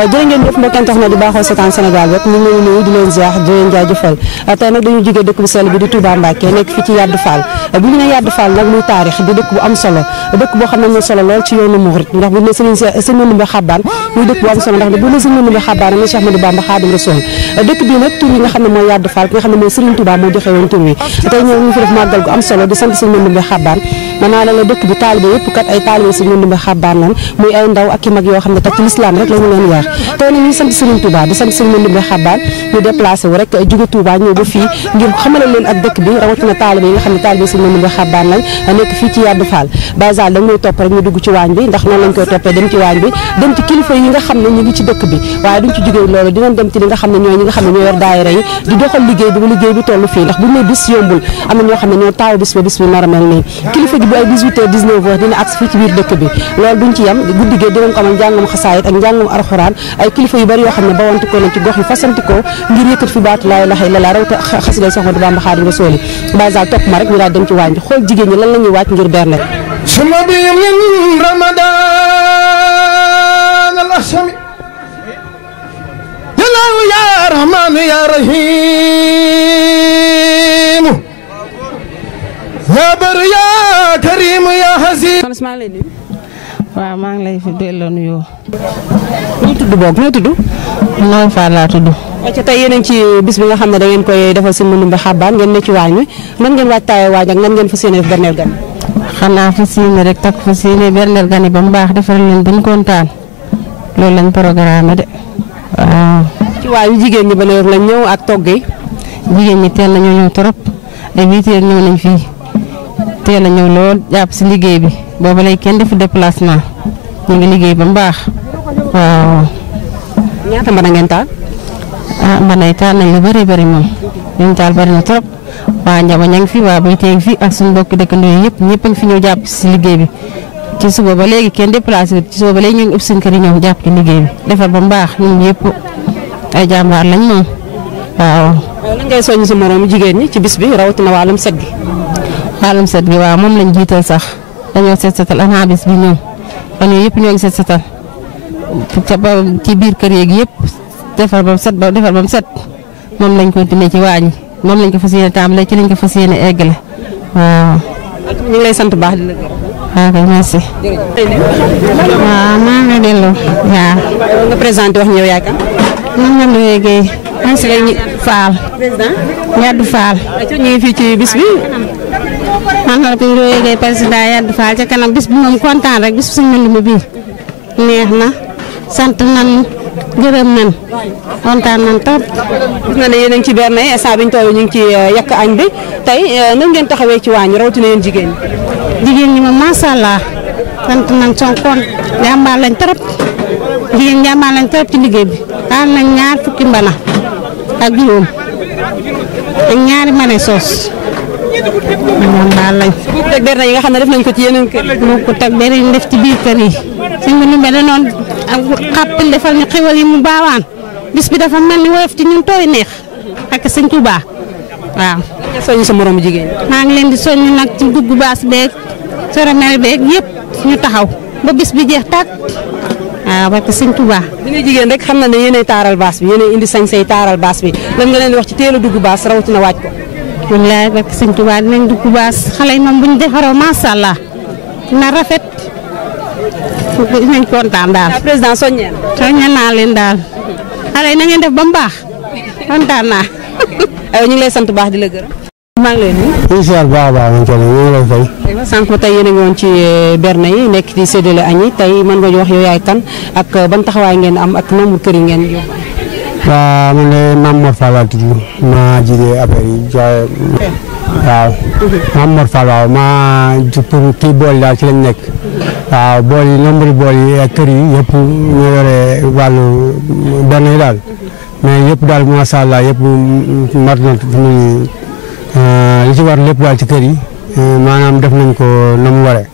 jërë ngeen jëf mbokk tax na di baaxoo seetaan Sénégal bépp ñu ngi leen nuyu di leen ziar di leen jaajëfal tey nag dañu jógee dëkk bu sell bi di Touba Mbacké nekk fii ci Yadou Fall bu ñu ne Yadou Fall nag muy taarix di dëkk bu am solo dëkk boo xam ne am solo lool ci yoonu murit ndax bu ne sëñ Mandumbe Xabaan muy dëkk bu am solo ndax bu ne sëñ Mandumbe Xabaan ne Cheikh Ahmadou Bamba Xaadimu Rasuul dëkk bi nag tur yi nga xam ne mooy Yadou Fall ki nga xam ne mooy Serigne Touba moo joxe woon tur wi tey ñoo ngi fi def màggal gu am solo di sant sëñ Mandumbe Xabaan mën naa la dëkk bi taalibe yëpp kat ay taalibe sëñ Mandumbe Xabaan lan muy ay ndaw ak i mag yoo xam ne kat ci lislaam rek la ñu leen yar tey nag ñu sant Serigne Touba di sant sëñ Mandumbe Xabaan ñu déplacé wu rek jóge Touba ñëw ba fii ngir xamale leen ak dëkk bi rawatina taalibe yi nga xam ne taalibe sëñ Mandumbe Xabaan lañ nekk fii ci Yadou Fall basal da ngay topp rek ñu dugg ci waañ bi ndax noonu lañ koy toppee dem ci waañ bi dem ci kilifa yi nga xam ne ñu ngi ci dëkk bi waaye duñ ci jógee loolu dinañ dem ci li nga xam ne ñooy ñi nga xam ne ñoo yor daayira yi di doxal liggéey bi liggéey bi toll fii ndax buñ ne bis yombul am na ñoo xam ne ñoo taaw bis ba bis bi nar a mel nii kilifa gi bu ay 18h 19h dina agsi fii ci biir dëkk bi loolu duñ ci yem guddi gi dinañ ko amal njàngam xasaayit ak njàngam alxuraan ay kilifa yu bari yoo xam ne bawantikoo nañ ci gox yi fasantikoo ngir yëkkat fi baatu laa ilaaha illallaah rawta xasida Cheikh Ahmadou Bamba Xaadimu Rasuul basal topp ma rek ñu daal dem ci waañ bi xool jigéen ñi lan la ñuy wàcc ngir berne suma bi min ramadan al ashami yallahu ya rahman ya rahim ya bar ya karim ya hasim waaw maa ngi lay fi delloo nuyoo. ñu tudd boog ñu tudd Nooy Fall laa tudd. ci tey yéen ci bis bi nga xam ne da ngeen koy defal sëñ Mandumbe Xabaan ngeen ne ci waañ wi nan ngeen waajtaaye waaj ak nan ngeen fas yéene def berneel gan xanaa fas yéene rek takk fas yéene berneel gan yi ba mu baax defal leen ba ñu kontaan loolu lañ programme de waaw. ci waañ wi jigéen ñi ba ne lañ ñëw ak togg yi. jigéen ñi teel nañoo ñëw trop ay 8 heures ñëw nañ fii teel a ñëw lool jàpp si liggéey bi booba lay kenn defu déplacement ñu ngi liggéey ba mu baax waaw. ñaata mën a ngeen taal. mën ay taal nañ la bëri bëri moom liñ taal bëri na trop waa Njaba ña ngi fi waa Baytee ngi fi ak suñu mbokki dëkkandoo yi yëpp ñëpp a ngi fi ñëw jàpp si liggéey bi ci suba ba léegi kenn déplacé wu ci suba ba léegi ñu ngi ëpp seen kër yi ñëw jàpp ci liggéey bi defar ba mu baax ñun ñëpp ay jàmbaar lañ moom waaw. lan ngay soññ sa moroom jigéen ñi ci bis bi rawatina wàllum set gi. wàllum set gi waaw moom lañ jiital sax dañoo set setal avant bis bi ñëw fan yii yëpp ñoo ngi set setal ci biir kër yeeg yëpp defar ba mu set moom lañ continué ci waañ moom lañ ko fas yéene tàmbalee ci lañ ko fas yéene eggale waaw. ñu ngi lay sant baax di la gërëm. waaw kay merci. waaw maa ngi delloo waaw. nga présenté wax ñu yow yaay kan. man la Ndoye Guèye. maa ngi si lay Fall. président. Yadou Fall. ñu ngi fii ci bis bi. man la Ndoye Guèye président Yadou Fall ca kanam bis bi moom kontaan rek bis bu Sëñ Mandumbe bii neex na sant nan gërëm nan kontaan nan trop. gis na ne yéen a ngi ci berne instant bi ñu toll ñu ngi ci yàq añ bi tey nan ngeen taxawee ci waañ rawatina yéen jigéen ñi. jigéen ñi moom macha allah sant nañ sonkoon jàmbaar lañ trop jigéen jàmbaar lañ trop ci liggéey bi taal nañ ñaar fukki mbana ak juróom ak ñaari mane soos jàmbaar lañ. bu teg berne yi nga xam ne def nañ ko ci yeneen kër yi. bu ko teg berne yi def ci biir kër yi Sëñ Mandumbe da noon ak xàppil defal ñu xewal yi mu baawaan bis bi dafa mel ni woyof ci ñun tooy neex ak Sëñ Tuubaa waaw. nga soññ sa moromu jigéen ñi. maa ngi leen di soññ nag ci dugg baas beeg soromel beeg yëpp ñu taxaw ba bis bi jeex tàkk waaw parce que Sëñ Tuubaa. bi nga jigéen rek xam na ne yéenay taaral baas bi yéenay indi sañ-say taaral baas bi lan nga leen di wax ci teel a dugg baas rawatina waaj ko. wallaay parce que Sëñ Tuubaa dinañ dugg baas xale yi moom bu ñu defaroo macha allah na rafet dinañ kontaan daal. président soññee naa leen daal xale yi na ngeen def ba mu baax kontaan naa. aywa ñu ngi lay sant baax di la gërëm. maa ngi lay nuyu. incha allah baax nañ ko ñu ngi lay fay. sànq tey yéen a ngi woon ci berne yi nekk ci séddale añ yi tey mën nga ñu wax yow yaay kan ak ban taxawaay ngeen am ak nombre kër yi ngeen yóbbu. waaw man de Mame Mor Fall laa tudd maa jiite affaire yi joxe waaw. Mame Mor Fall waaw maa pour kii bool daal ci lañ nekk. waaw bool yi nombre bool yi ak kër yi yëpp ñoo yore wàllu berne yi daal mais yëpp daal macha allah yëpp mat na li ci war lépp daal ci kër yi maanaam def nañ ko na mu waree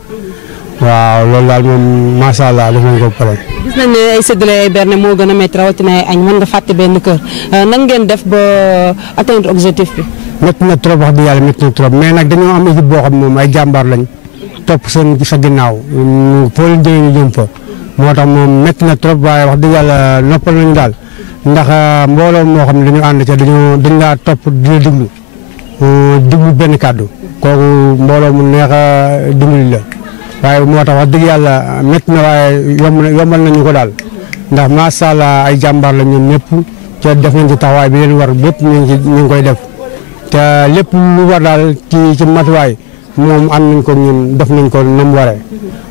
waaw loolu daal moom macha allah def nañ ko pare. gis nañ ne ay séddale ay berne moo gën a métti rawatina ay añ mën nga fàtte benn kër nan ngeen def ba atteindre objectif bi. métti na trop wax dëgg yàlla métti na trop mais nag dañoo am équipe boo xam moom ay jàmbaar lañ topp seen sa ginnaaw foo leen jëlee ñu jëm fa moo tax moom métti na trop waaye wax dëgg yàlla noppal nañu daal ndax mbooloo moo xam ne dañu ànd ca dañ laa topp di la diglu benn kàddu kooku mbooloo mu neex a dimbali la waaye moo tax wax dëgg yàlla métti na waaye yombal nañu ko daal ndax macha allah ay jàmbaar la ñoom ñëpp ca def nañ ci taxawaay bi leen war bépp ñu ngi koy def te lépp lu war daal ci matuwaay moom am nañ ko ñun def nañ ko nam waree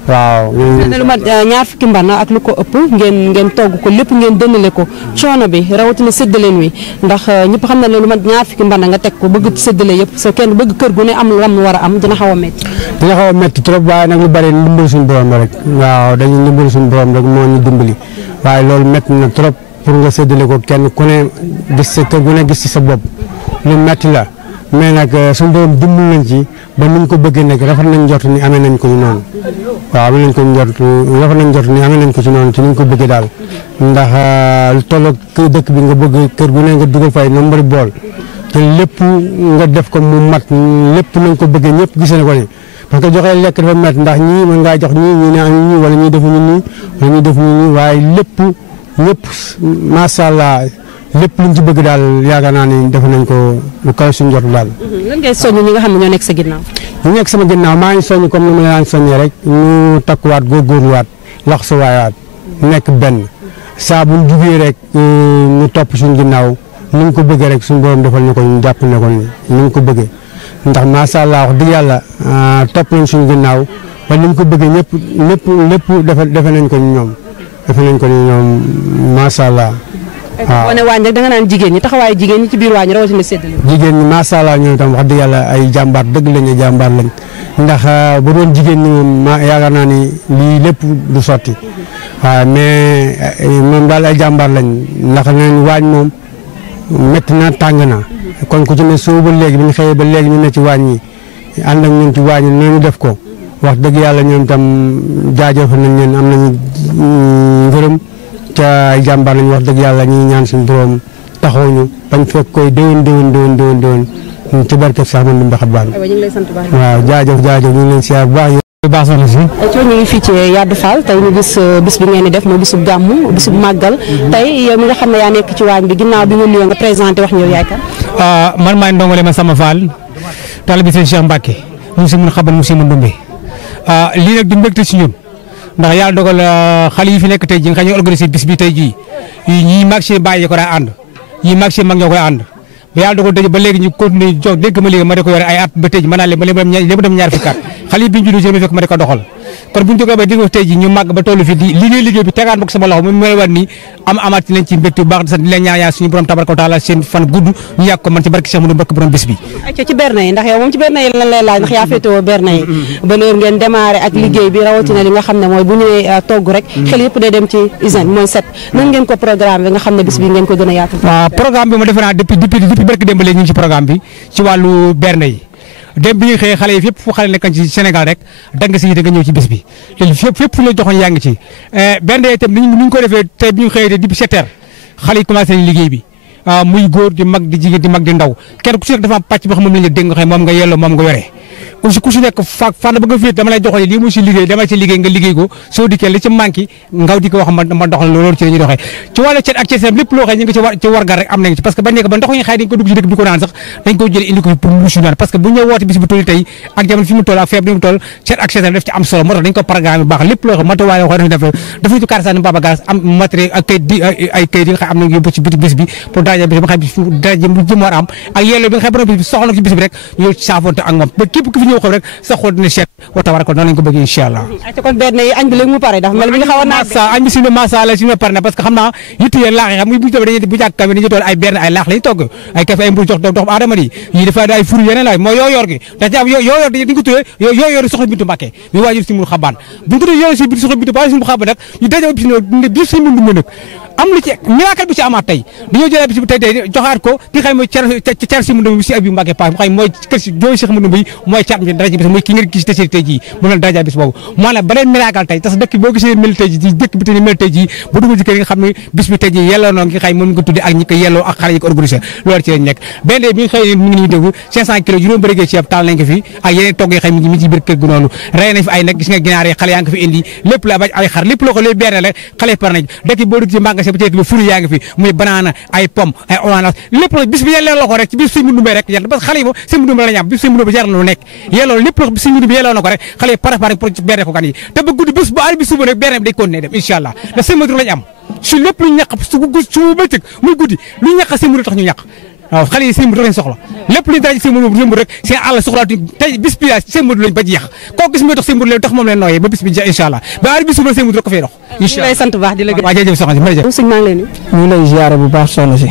waaw. lu mat ñaar fukki mbana ak lu ko ëpp ngeen togg ko lépp ngeen dënnale ko coono bi rawatina séddaleen wi ndax ñëpp xam na ne lu mat ñaar fukki mbana nga teg ko bëgg séddale yëpp sa kenn bëgg kër gu ne am lam war a am dina xaw a métti. dina xaw a métti trop waaye nag lu bari ndimbal suñu borom rek waaw dañuy ndimbal suñu borom rek moo ñu dimbali waaye loolu métti na trop pour nga séddale ko kenn ku ne gis sa kër gu ne gis ci sa bopp lu métti la. mais nag suñu borom dimbali nañ ci ba niñ ko bëggee nag rafet nañ jot ni amee nañ ko ñu noonu waaw amee nañ ko rafet nañ jot ni amee nañ ko ci noonu ci niñ ko bëggee daal ndax lu tolloog dëkk bi nga bëgg kër gu ne nga dugal fay nombari bool te lépp nga def ko mu mat lépp nañ ko bëggee ñëpp gisee na ko ni parce que joxee lekk dafa métti ndax ñii mën ngaa jox ñii ne am ñii wala ñuy defuñu nii wala ñuy defuñu nii waaye lépp ñëpp macha allah lépp luñ ci bëgg daal yaakaar naa ni def nañ ko lu kaw suñu jot daal. lan ngay soññ ñi nga xam ne ñoo nekk sa ginnaaw. ñu nekk sama ginnaaw maa ngi soññ comme ni ma leen soññee rek ñu takkuwaat góorgóorluwaat lax su waayaat nekk benn saa bu ñu jugee rek ñu topp suñu ginnaaw ni ñu ko bëggee rek suñu borom defal ñu ko ñu jàpp ne ko ni ñu ko bëggee ndax macha allah wax dëgg yàlla topp nañ suñu ginnaaw ba ni ñu ko bëggee lépp defe nañ ko ñoom defe nañ ko ñoom macha allah. waaw wane waañ rek da nga naan jigéen ñi taxawaayu jigéen ñi ci biir waañ rawatina séddale. jigéen ñi macha allah ñoom itam wax dëgg yàlla ay jàmbaar dëgg lañ ay jàmbaar lañ ndax bu doon jigéen ñi moom yaakaar naa ni lii lépp du sotti waaw mais moom daal ay jàmbaar lañ ndax nañ waañ moom métti na tàng na kon ku ci ne soo ba léegi bi ñu xëyee ba léegi ñu ne ci waañ yi ànd ak ñun ci waañ yi noonu def ko wax dëgg yàlla ñoom itam jaajëfal nañ leen am nañu ngërëm ca ay jàmbaar lañu wax dëgg yàlla ñuy ñaan suñu borom taxaw ñu bañ fekk koy déwén ci barke sax man Ndoumbé Xabane. waaw jaajëf ñu ngi leen siyaar bu baax. baax soxna si. ñu ngi fii ci Yadou Fall tey ñu gis bis bi ngeen di def mooy bisub gàmmu bisub màggal tey yow mi nga xam ne yaa nekk ci waañ bi ginnaaw bi nga nuyoo nga présenté wax ñëw yaay kan. man maay ndongole ma sama Fall taalibe Sëñ Cheikh Mbacke mu si mun Xabane mu si mun Ndoumbé lii nag di mbégte si ñun ndax yàlla dogal xale yi fi nekk tey jii nga xam ñoo organisé bis bi tey jii ñii mag si bàyyi ko daan ànd ñii mag si mag ñoo koy ànd ba yàlla dogal daje ba léegi ñu continuer jox dégg ma léegi ma da ko yore ay at ba tey jii mën naa leen ba léegi dem ñaar fukki at xale yi bi ñu juddoo fekk ma da ko doxal kon bu ñu jógee ba dégg tey jii ñu màgg ba toll fi di liggéey bi tegaan bokk sama loxo mu may war ni amaat nañ ci mbégte bu baax di sant di leen ñaan suñu borom tabaraka wa taala seen fan gudd ñu yàgg ko man ci barke Cheikh Moudou Mbacke borom bis bi ci berne yi ndax yow moom ci berne yi lan lay laaj ndax yaa féetewoo berne yi ba léegi ngeen démarré ak liggéey bi rawatina li nga xam ne mooy bu ñëwee togg rek xel yëpp day dem ci hygiène mooy set nan ngeen ko programme bi nga xam ne bis bi ngeen ko gën a yaatu waaw programme bi ma defe naa depuis barke démb léegi ñu ngi ci programme bi ci wàllu berne yi dem bi ñu xëyee xale yi fépp fu xale nekkan ci Sénégal rek danga si yite nga ñëw ci bis bi te fépp fu la joxoon yaa ngi ci berne itam ni ñu ko defee tey bi ñu xëyee depuis 7 heures xale yi commencé nañ liggéey bi muy góor di mag di jigéen di mag di ndaw kenn ku si nekk dafa am pàcc boo xam moom la ñu dégg nga xam moom nga yelloo moom nga yore ku si nekk fànn ba nga féet dama lay joxoon lii mu si liggéey dama ci liggéey nga liggéey ko soo dikkee li ci manqué ngaw di ko wax ma doxal loolu ci la ñuy doxee ci wàllu cet ak cet lépp loo xam ñu ngi ci wargal rek am nañ ci parce que ba nekk ba ndox ñu xëy dañ ko dugg ci dëkk bi ko naan sax dañ ko jëlee indi ko pour mbuus yu naan parce que bu ñu woote bis bu toll tey ak jamono fi mu toll ak feeb ni mu toll cet ak cet daf ci am solo moo tax dañ ko programme bu baax lépp loo xam matuwaay yoo xam dafa ñu karsan baba gas am matériel ak kayit di ay kayit yi nga xam am nañ yóbbu ci biti bis bi pour daraja bis bi nga xam daraja bu jëm war am ak yello bi nga xam borom bis bi soxla ci bis bi rek ñu saafonte ak moom ba képp ku fi ñëw xam rek sa xol dina seet wa tabaraka noonu lañ ko bëgg inshallah kon benn yi añ bi léegi mu pare dafa mel bi nga xaw a naat añ bi suñu masala suñu pare na parce que xam naa yitte yéen laax yi xam nga bu ñu toog dañuy bu jàkk kam dañuy tool ay benn ay laax lañu togg ay café ay mburu jox dox aadama di yi dafa ay furu yeneen la mooy yoo gi da ci am yoo yor dañu ko tuddee yoo yor soxna Bintu Mbàkke mi waajur si mu xabaan bu ñu tuddee yoo si Bintu soxna Bintu ba si mu xabaan nag ñu daje bis suñu Ndoumbé nag am lu ci miracle bi ci amaat tey dañoo jëlee bis bi tey joxaat ko ki xëy mooy cer si mu ndum bi si abi Mbacke Pa xëy mooy kër si jooy Cheikh mu ndum bi mooy caat mi daraja bis mooy ki ngeen gis tey jii mu leen daraja bis boobu maanaam beneen miracle tey tas dëkk boo gisee mel tey jii dëkk bi tey mel tey jii bu dugg ci kër yi nga xam ne bis bi tey jii yelloo noonu ki xëy moom nga tudde ak ñi ko yelloo ak xale yi ko organisé loolu ci lañ nekk benn bi nga xëy mi ngi nii dégg 500 kilos juróom bërëgee ceeb taal nañ ko fi ak yeneen togg yi xëy mi ngi ci biir kër gu noonu rey nañ fi ay nag gis nga ginaar yi xale yaa ngi fi indi lépp la ba ay xar lépp loo ko lépp benn la xale par nañ dëkk boo dugg ci magasin bi tey bi furi yaa ngi fi muy banana ay pomme ay orange lépp la bis bi yelloo la ko rek ci bis sëñ Ndumbe rek yàlla parce que xale yi moom sëñ Ndumbe la ñu am bis sëñ Ndumbe jar na lu nekk yelloo lépp la sëñ Ndumbe yelloo na ko rek xale yi préparé pour berne ko gan yi te ba guddi bés bu àll bi suba nag berne bi day continuer dem incha allah ndax sëñ Ndumbe lañ am su lépp lu ñu ñàq su bëccëg muy guddi lu ñu ñàq sëñ Ndumbe tax ñu ñàq waaw xale yi sëñ Ndumbe lañ soxla lépp lu ñu daj sëñ Ndumbe rek seen àll soxlaatu tey bis bi sëñ Ndumbe lañ ba jeex koo gis muy tax sëñ Ndumbe leen tax moom leen nooyee ba bis bi jeex incha allah ba àll bi suba sëñ Ndumbe rek ko fay dox incha allah sant baax di la waaw jërëjëf soxna si jërëjëf sëñ maa ngi lay nuyu ñu ngi lay ziare bu baax soxna si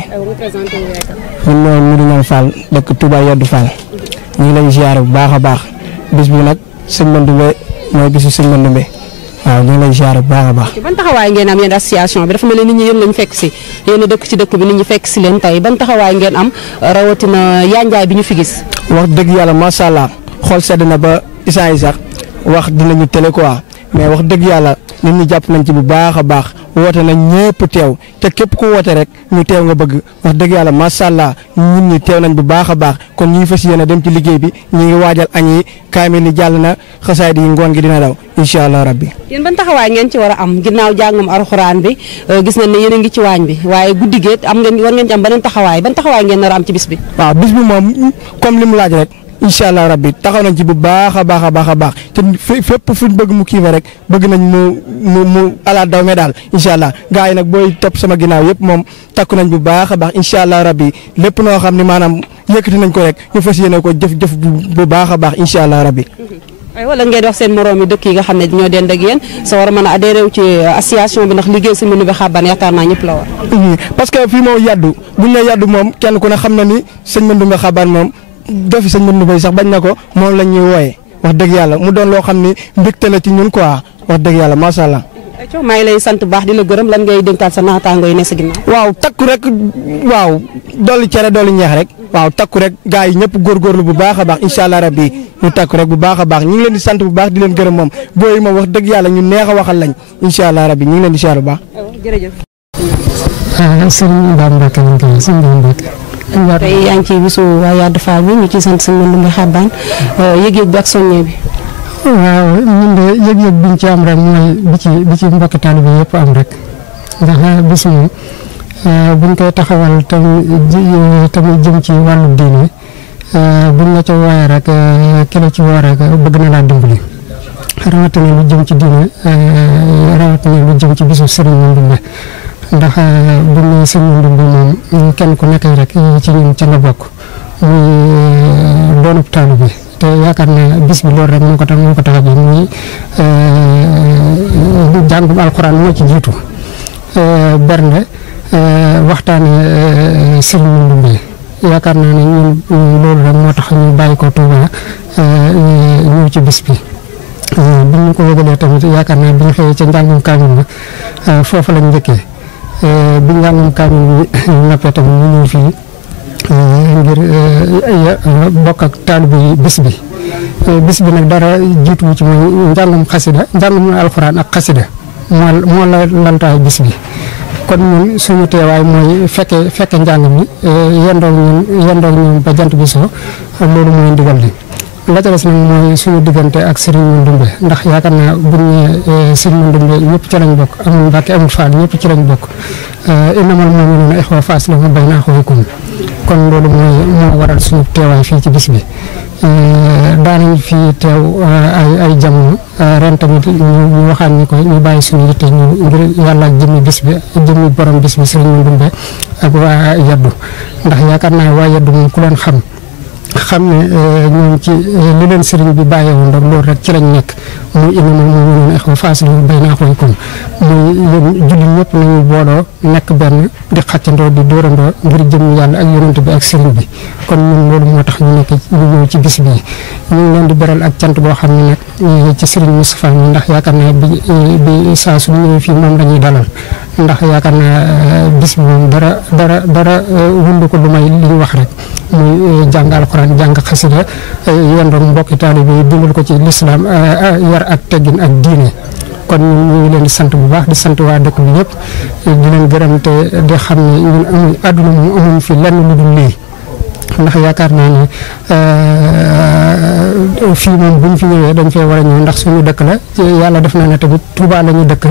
ñun ñoo Medina Fall dëkk Touba Yoddu Fall ñu ngi lay ziare bu baax a baax bis bi nag sëñ Ndumbe mooy bisu sëñ Ndumbe waaw ñu ngi lay ziare bu baax a baax. ban taxawaay ngeen am yéen association bi dafa mel ni nit ñi yéen lañ fekk si yéen a dëkk ci dëkk bi nit ñi fekk si leen tey ban taxawaay ngeen am rawatina yanjaay bi ñu fi gis. wax dëgg yàlla macha allah xool sedd na ba isaan yi sax wax dinañu télé quoi mais wax dëgg yàlla nit ñi jàpp nañ ci bu baax a baax woote nañ ñëpp teew te képp ku woote rek ñu teew nga bëgg wax dëgg yàlla macha allah ñun ñi teew nañ bu baax a baax kon ñu ngi fas yéene dem ci liggéey bi ñu ngi waajal añ yi kaamil yi jàll na xasaay di ngoon gi dina daw incha allah rabbi. yéen ban taxawaay ngeen ci war a am ginnaaw jàngam alxuraan bi gis nañ ne yéen a ngi ci waañ bi waaye guddi gi am ngeen war ngeen ci am beneen taxawaay ban taxawaay ngeen nar a am ci bis bi. waaw bis bi moom comme li mu laaj rek. incha allah rabbi taxaw nañ ci bu baax a baax a baax a baax te fépp fu ñu bëgg mu kii fa rek bëgg nañ mu ala daw me daal incha allah gars yi nag booy topp sama ginnaaw yëpp moom takku nañ bu baax a baax incha allah rabbi lépp noo xam ne maanaam yëkkati nañ ko rek ñu fas yéene ko jëf bu baax a baax incha allah rabbi. ay wala ngeen wax seen moroom yi dëkk yi nga xam ne ñoo dend ak yéen sa war a mën a adhéré wu ci association bi ndax liggéey si Ndumbe Xabane yaakaar naa ñëpp la war. parce que fii moom yaddu buñ ne yaddu moom kenn ku ne xam na ni sëñ Ndumbe Xabane moom dofi sëñ Ndumbe sax bañ na ko moom la ñuy wooyee wax dëgg yàlla mu doon loo xam ni mbégte la ci ñun quoi wax dëgg yàlla macha allah. maa ngi lay sant bu baax di la gërëm lan ngay dénkaat sa naataango yi ne sa ginnaaw. waaw takku rek waaw dolli cere dolli ñeex rek waaw takku rek gars yi ñëpp góorgóorlu bu baax a baax incha allah rabbi ñu takku rek bu baax a baax ñu ngi leen di sant bu baax di leen gërëm moom booy moom wax dëgg yàlla ñu neex a waxal lañ incha allah rabbi ñu ngi leen di siyaar bu baax. jërëjëf. sëñ Ba Mbacke lañ koy sëñ Ba Mbacke. tey yaa ngi ci bisu waa Yoddu Fall bi ñu ciy sant sëñ Ndumbe Xabane yëg-yëg bi ak soññee bi. waaw ñun de yëg-yëg biñ ci am rek mooy bi ci mbokki taalibe yëpp am rek ndax bis moom buñ koy taxawal tamit jëm ci wàllu diine buñ la ca wooyee rek ki la ci woo rek bëgg na laa dimbali rawatina lu jëm ci diine rawatina lu jëm ci bisu Serigne Ndumbe ndax buñ ne Serigne Ndumbe moom kenn ku nekk rek ci ñun ca nga bokk muy doonub taalibe te yaakaar naa bis bi loolu rek moo ko tax a jóg muy jàngum alxuraan moo ci jiitu bernde waxtaane Serigne Ndumbe yaakaar naa ne ñun loolu rek moo tax ñu bàyyi ko Touba ñëw ci bis bi bi ñu ko wëgalee tamit yaakaar naa bi ñu xëyee ca njàngum kaamil ba foofu lañ njëkkee bi njàngum kaamil bi noppee tamit ñu ñëw fii ngir bokk ak taalibe yi bis bi nag dara jiitu ci mooy njàngum xasida njàngum alxuraan ak xasida moo la lantaay bis bi kon ñun suñu teewaay mooy fekke njàng mi yendoog ñun ba jant bi so loolu mooy ndigal li la ca des nag mooy suñu diggante ak Serigne Ndumbe ndax yaakaar naa buñ ne Serigne Ndumbe ñëpp ci lañ bokk amul Mbàkke amul Faal ñëpp ci lañ bokk innamal mu'minuuna ixwa faaslihu bayna axawaykum kon loolu moo waral suñu teewaay fii ci bis bi daanañ fii teew ay jamono ren tamit ñu waxaan ni ko ñu bàyyi suñu yitte ñu ngir yàlla ak jëmmi bis bi jëmmi borom bis bi Serigne Ndumbe ak waa Yoddu ndax yaakaar naa waa Yoddu moom ku leen xam ne ñoom ci li leen sëriñ bi bàyyeewoon rek loolu rek ci lañ nekk muy innamal mu'minuuna ixwa faaslihu bayna axawaykum muy yéen jullit ñëpp nañu booloo nekk benn di xàccandoo di dóorandoo ngir jëm yàlla ak yonent bi ak sëriñ bi kon ñun loolu moo tax ñu nekk ñu ñëw ci bis bii ñu ngi leen di beral ak cant boo xam ne nag ci sëriñ Moustapha mi ndax yaakaar naa bi saa su ñëwee fii moom lañuy dalal ndax yaakaar naa bis bi moom dara wundu ko lu may li ñu wax rek muy jàng alxuraan jàng xasida yendoog mbokki taalibe yi dundal ko ci lislaam yar ak teggin ak diine kon ñu ngi leen di sant bu baax di sant waa dëkk bi ñëpp di leen gërëm te di xam ne ñun amuñ àdduna moom amuñ fi lenn lu dul lii ndax yaakaar naa ne fii moom bu ñu fi ñëwee dañ fee war a ñëw ndax suñu dëkk la yàlla def na ne tamit Touba la ñu dëkk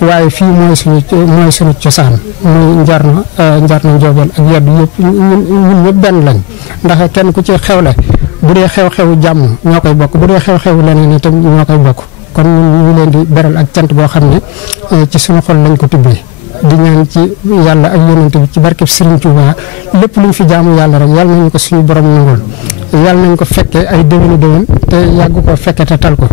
waaye fii mooy suñu cosaan muy njarno njoobal ak yeddu yëpp ñun ñëpp benn lañ ndax kenn ku ci xewle bu dee xew-xewu jàmm ñoo koy bokk bu dee xew-xewu leneen itam ñoo koy bokk kon ñun ñu ngi leen di beral ak cant boo xam ne ci suñu xol lañ ko tibbee di ñaan ci yàlla ak yonent bi ci barkeb Serigne Touba lépp luñ fi jaamu yàlla rek yàlla nañu ko suñu borom nangul yàlla nañ ko fekkee ay déwéni déwén te yàgg ko fekke te tal ko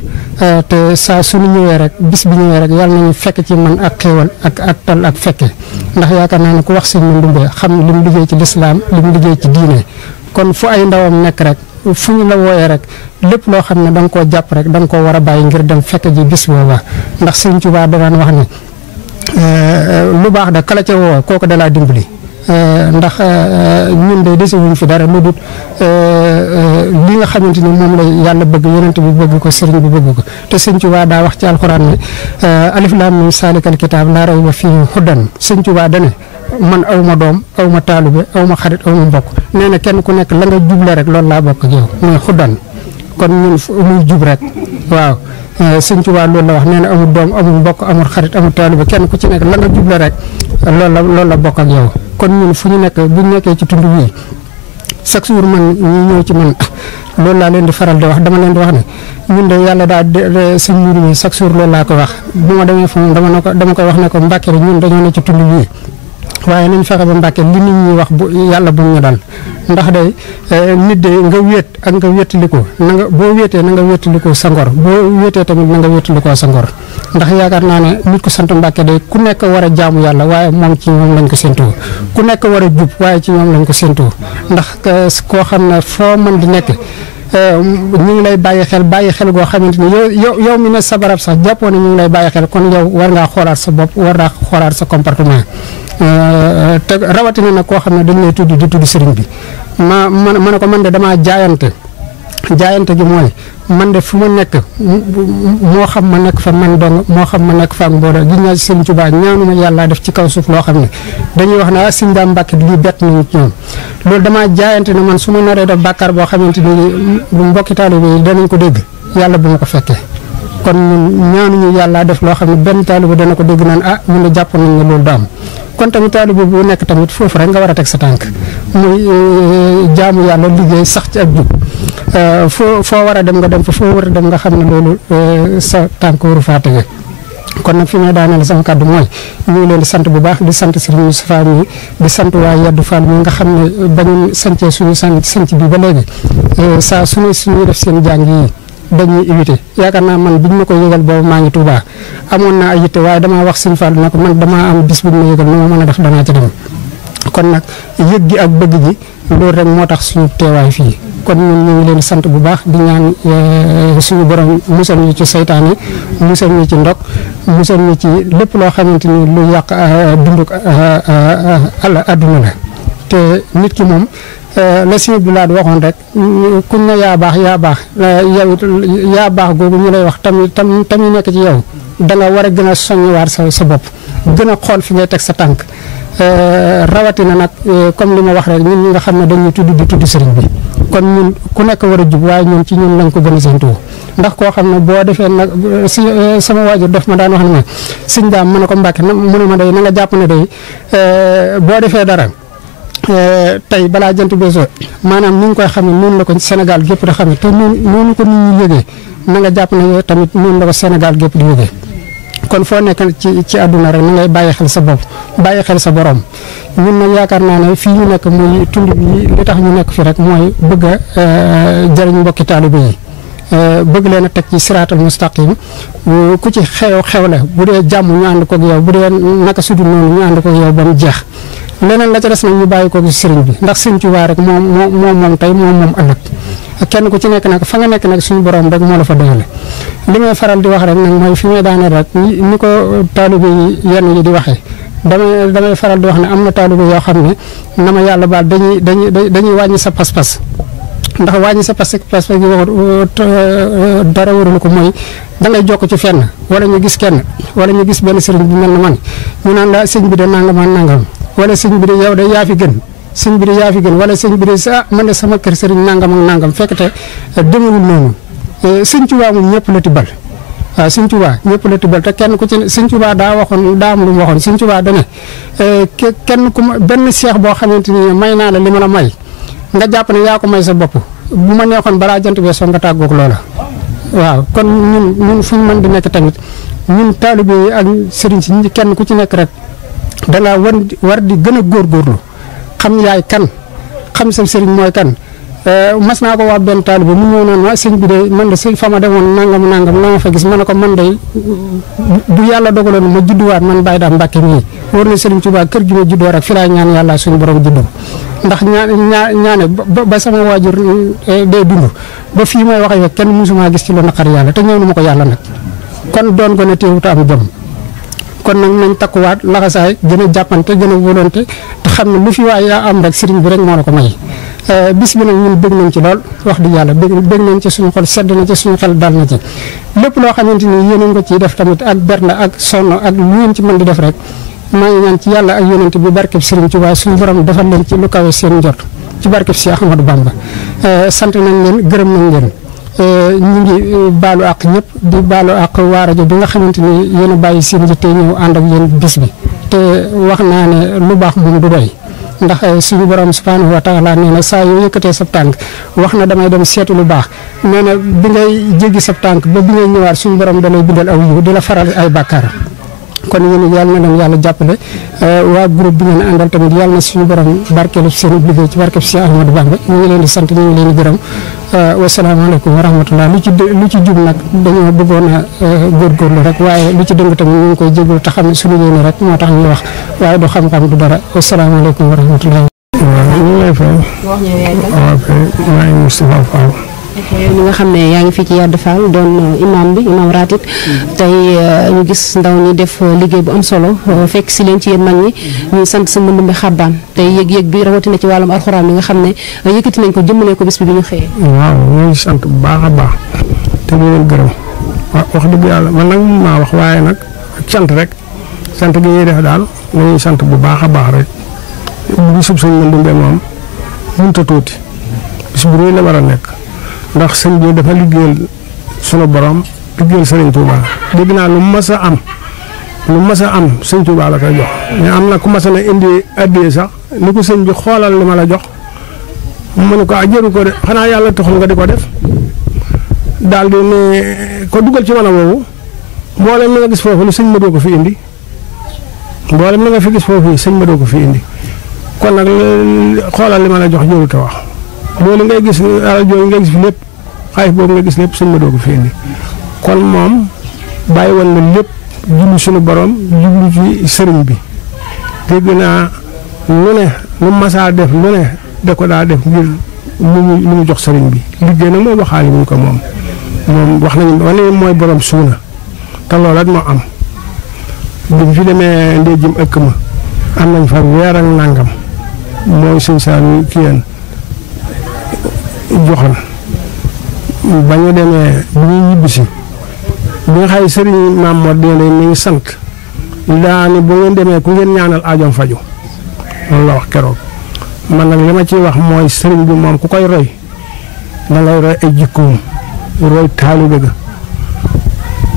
te saa suñu ñëwee rek bis bi ñëwee rek yàlla nañu fekk ci man ak xéewal ak tal ak fekke ndax yaakaar naa ne ku wax sëñ Mandoumbe xam li mu liggéey ci lislaam li mu liggéey ci diine kon fu ay ndawam nekk rek fu ñu la wooyee rek lépp loo xam ne da nga koo jàpp rek da nga koo war a bàyyi ngir dem fekk ji bis booba ndax Serigne Touba daan wax ne lu baax da kala ca woo kooku da laa dimbali ndax ñun de desewuñ fi dara lu dul li nga xamante ni moom la yàlla bëgg yonent bi bëgg ko sëriñ bi bëgg ko te Sëñ Tuubaa daa wax ci alxuraan ne alif laam miim saalikal kitaab laa rayba fiihi hudan Sëñ Tuubaa dane man aw ma doom aw ma taalube aw ma xarit aw ma mbokk nee na kenn ku nekk la nga juble rek loolu laa bokk ak yow mooy hudan kon ñun muy jub rek waaw Sëñ Tuubaa loolu la wax nee na amul doom amul mbokk amul xarit amul taalibe kenn ku ci nekk la nga juble rek loolu la bokk ak yow kon ñun fu ñu nekk bu ñu nekkee ci tund wii chaque jour man ñu ñëw ci man loolu laa leen di faral di wax dama leen di wax ne ñun de yàlla daa sëñ Mourou mi chaque jour loolu laa ko wax bu ma demee foofu dama koy wax ne ko Mbàkke rek ñun dañoo ne ci tund wii waaye nañ fexe ba Mbàkke li nit ñi wax bu yàlla bu ñu dal ndax day nit de nga wéet ak nga wéetaliko na nga boo wéetee na nga wéetaliko sa ngor boo wéetee tamit na nga wéetalikoo sa ngor ndax yaakaar naa ne nit ko sant Mbàkke day ku nekk war a jaamu yàlla waaye moom ci ñoom lañ ko séentoo ku nekk war a jub waaye ci ñoom lañ ko séentoo ndax koo xam ne foo mën di nekk ñu ngi lay bàyyi xel goo xamante ni yow mi ne sa barab sax jàppoo ne ñu ngi lay bàyyi xel kon yow war ngaa xoolaat sa bopp war ngaa xoolaat sa comportement te rawatina nag koo xam ne dañ lay tudd di tudd sëriñ bi ma ne ko man de damaa jaayante gi mooy man de fu ma nekk moo xam ma nekk fa man dong moo xam ma nekk fa ak mbooloo gi ñaa Sëriñ Tuubaa ñaanuma yàlla def ci kaw suuf loo xam ne dañuy wax ne Sëriñ Daam Mbàkke lii bett nañu ci ñoom loolu damaa jaayante ne man su ma naree def bàkkaar boo xamante ni mbokki taalibe yi danañ ko dégg yàlla bu ma ko fekkee kon ñun ñaanuñu yàlla def loo xam ne benn taalibe dana ko dégg naan mun na jàpp nañ ne loolu du am kon tamit taalibe bu nekk tamit foofu rek nga war a teg sa tànk muy jaamu yàlla liggéey sax ci ak jub foo war a dem nga dem fa foo war a dem nga xam ne loolu sa tànk waru faa tege kon nag fi may daaneel sama kàddu mooy ñu ngi leen di sant bu baax di sant Serigne Moustapha mi di sant waa Yaddu Fall mi nga xam ne ba ñu sancee suñu sanc bi ba léegi saa suñuy def seen jàng yi dañuy invité yaakaar naa man biñ ma ko yëgal boobu maa ngi Touba amoon naa ay yitte waaye damaa wax Sëñ Fall na ko man damaa am bis buñ ma yëgal nu ma mën a def danaa ci dem kon nag yëg gi ak bëgg gi loolu rek moo tax suñu teewaay fii kon ñun ñu ngi leen di sant bu baax di ñaan suñu borom musal ñu ci seytaane musal ñu ci ndog musal ñu ci lépp loo xamante ni lu yàq dunduk àdduna la te nit ki moom la Sëñ Abdou Lahad waxoon rek kuñ ne yaa baax yow it yaa baax googu ñu lay wax tamit nekk ci yow da nga war a gën a soññiwaat sa bopp gën a xool fi ngay teg sa tànk rawatina nag comme li ma wax rek ñun ñi nga xam ne dañuy tudd di tudd sëriñ bi kon ñun ku nekk war a jub waaye ñun ci ñun lañ ko gën a séentoo ndax koo xam ne boo defee nag sama waajur daf ma daan wax ne ma Sëñ Daam mën na ko Mbàkke mu ne ma day na nga jàpp ne day boo defee dara tey balaa jant bee soo maanaam ni ñu koy xamee noonu la ko Sénégal gépp di xamee te noonu ko nit ñi yëgee na nga jàpp ne tamit noonu la ko Sénégal gépp di yëgee kon foo nekk ci àdduna rek na ngay bàyyi xel sa bopp bàyyi xel sa borom ñun nag yaakaar naa ne fii ñu nekk muy tund bi li tax ñu nekk fi rek mooy bëgg a jëriñ mbokki taalibe yi bëgg leen a teg ci siraatal mustaqim ku ci xew la bu dee jàmm ñu ànd koog yow bu dee naka sudul noonu ñu ànd koog yow ba mu jeex leneen la ca des nag ñu bàyyi ko ci sëriñ bi ndax Sëriñ Tuubaa rek moom tey moom ëllëg kenn ku ci nekk nag fa nga nekk nag suñu borom rek moo la fa doyale li may faral di wax rek nag mooy fi may daane rek ni ko taalibe yi yenn yi di waxee damay faral di wax ne am na taalibe yoo xam ne na ma yàlla baal dañuy wàññi sa pas-pas ndax wàññi sa pas-pas gi dara warul ko mooy da ngay jokk ci fenn wala ñu gis kenn wala ñu gis benn sëriñ bi mel na man ñu naan la sëñ bi de nangam ak nangam wala sëñ bi de yow de yaa fi gën sëñ bi de yaa fi gën wala sëñ bi de man de sama kër sëriñ nangam ak nangam fekk te demewul noonu sëñ Tuubaa moom ñëpp la tibbal waaw sëñ Tuubaa ñëpp la tibbal te kenn ku ci ne sëñ Tuubaa daa am lu mu waxoon sëñ Tuubaa dane kenn ku ma benn seex boo xamante ni may naa la li ma la may nga jàpp ne yaa ko may sa bopp bu ma neexoon balaa jant bee soo nga tàggoog loola waaw kon ñun fu ñu mën di nekk tamit ñun taalibe yi ak sëriñ si kenn ku ci nekk rek dangaa war di gën a góorgóorlu xam yaay kan xam sa sëriñ mooy kan mas naa ko wax benn taalibe mu ñëw noonu ma sëñ bi de man de sëñ fa ma demoon nangam la ma fa gis ma ne ko man de bu yàlla dogaloon ma judduwaat man Baye Dame Mbacke mii war na Sëriñ Tuubaa kër gi ma juddoo rek fi laay ñaan yàlla suñu borom juddu ndax ñaane ba sama waajur day dund ba fii may waxee kenn musuma gis ci lu naqar yàlla te ñëw na ma ko yàlla nag kon doon gën a teewut am jom kon nag nañ takkuwaat laxasaay gën a jàppante gën a volonté te xam ne lu fi waay yaa am rek sëriñ bi rek moo la ko may bis bi nag ñun bëgg nañ ci lool wax di yàlla bëgg nañ ci suñu xol sedd na ci suñu xel dal na ci lépp loo xamante ni yéen nga ciy def tamit ak bernde ak sonn ak lu ngeen ci mën di def rek maa ngi ñaan ci yàlla ak yonent bi barkeb Sëriñ Tuubaa suñu borom defal leen ci lu kawe seen njort ci barkeb si Ahmadou Bamba sant nañ leen gërëm nañ leen ñu ngi baalu àq ñëpp di baalu àq waa rajo bi nga xamante ni yéen a bàyyi seen yitte ñëw ànd ak yéen bis bi te wax naa ne lu baax moom du doy ndax suñu borom subhanahu wa taala nee na saa yoo yëkkatee sab tànk wax na damay dem seetu lu baax nee na bi ngay jéggi sab tànk ba bi ngay ñëwaat suñu borom da lay bindal aw yiw di la faral ay bàkkaar kon yéen yàlla na leen yàlla jàppale waa groupe bi ngeen àndal tamit yàlla na suñu borom barkeelu seen liggéey ci barkeelu si Ahmadou Bamba ñu ngi leen di sant ñu ngi leen di gërëm wasalaamaaleykum wa rahmatullah lu ci jub nag dañoo bëggoon a góorgóorlu rek waaye lu ci dëng tamit ñu ngi koy jégalu te xam ne suñu yéene rek moo tax ñuy wax waaye du xam-xam du dara wasalaamaaleykum wa rahmatullah. waaw ñu ngi lay fay. waaw kay maa ngi Moustapha Fall. li nga xam ne yaa ngi fii ci Yade Fall doon imam ratib tey ñu gis ndaw ñi def liggéey bu am solo fekk si leen ci yéen mag ñi ñuy sant sa mbënd mi xabbaan tey yëg-yëg bi rawatina ci wàllum alxuraan bi nga xam ne yëkkati nañ ko jëmmalee ko bis bi ñu xëyee. waaw ñu ngi sant bu baax a baax te ñu leen gërëm wax dëgg yàlla man nag mun maa wax waaye nag sant rek sant gi ñuy def daal nañuy sant bu baax a baax rek bu sub sañ mbënd mi moom mënut a tuuti bis bu rëy la war a nekk. ndax sëñ bi dafa liggéeyal sunu borom liggéeyal sëriñ Touba dégg naa lu mas a am sëñ Touba la koy jox mais am na ku mas a na indi addee sax ni ko sëñ bi xoolal li ma la jox mu ne ko jëru ko de xanaa yàlla taxul nga di ko def daal di ne ko dugal ci wana woowu mboolem mi nga gis foofu ni sëñ ma doo ko fi indi mboolem mi nga fi gis foofu sëñ ma doo ko fi indi kon nag xoolal li ma la jox jëru te wax loolu ngay gis alal jooju ngay gis fi lépp xaalis boobu nga gis lépp sëñ ma doo ko fi indi kon moom bàyyi woon na lépp jublu suñu borom jublu ci sëriñ bi dégg naa lu ne lu masaa def lu ne da ko daa def ngir lu mu jox sëriñ bi liggéey nag moom waxaale wuñ ko moom wax nañu wane mooy borom suuna te loolu rek moo am bi fi demee ndey jëm ëkk ma am nañ fa weer ak nangam mooy sëñ Saliou kiyeen joxoon ba ñu demee bu ñuy ñibbisi bi nga xay sëriñ Maam Mor Dende mi ngi sant daa ni bu ngeen demee ku ngeen ñaanal aajoom faju loolu la wax keroog man nag li ma ciy wax mooy sëriñ bi moom ku koy roy da ngay roy ay jikkoom roy taalibe ga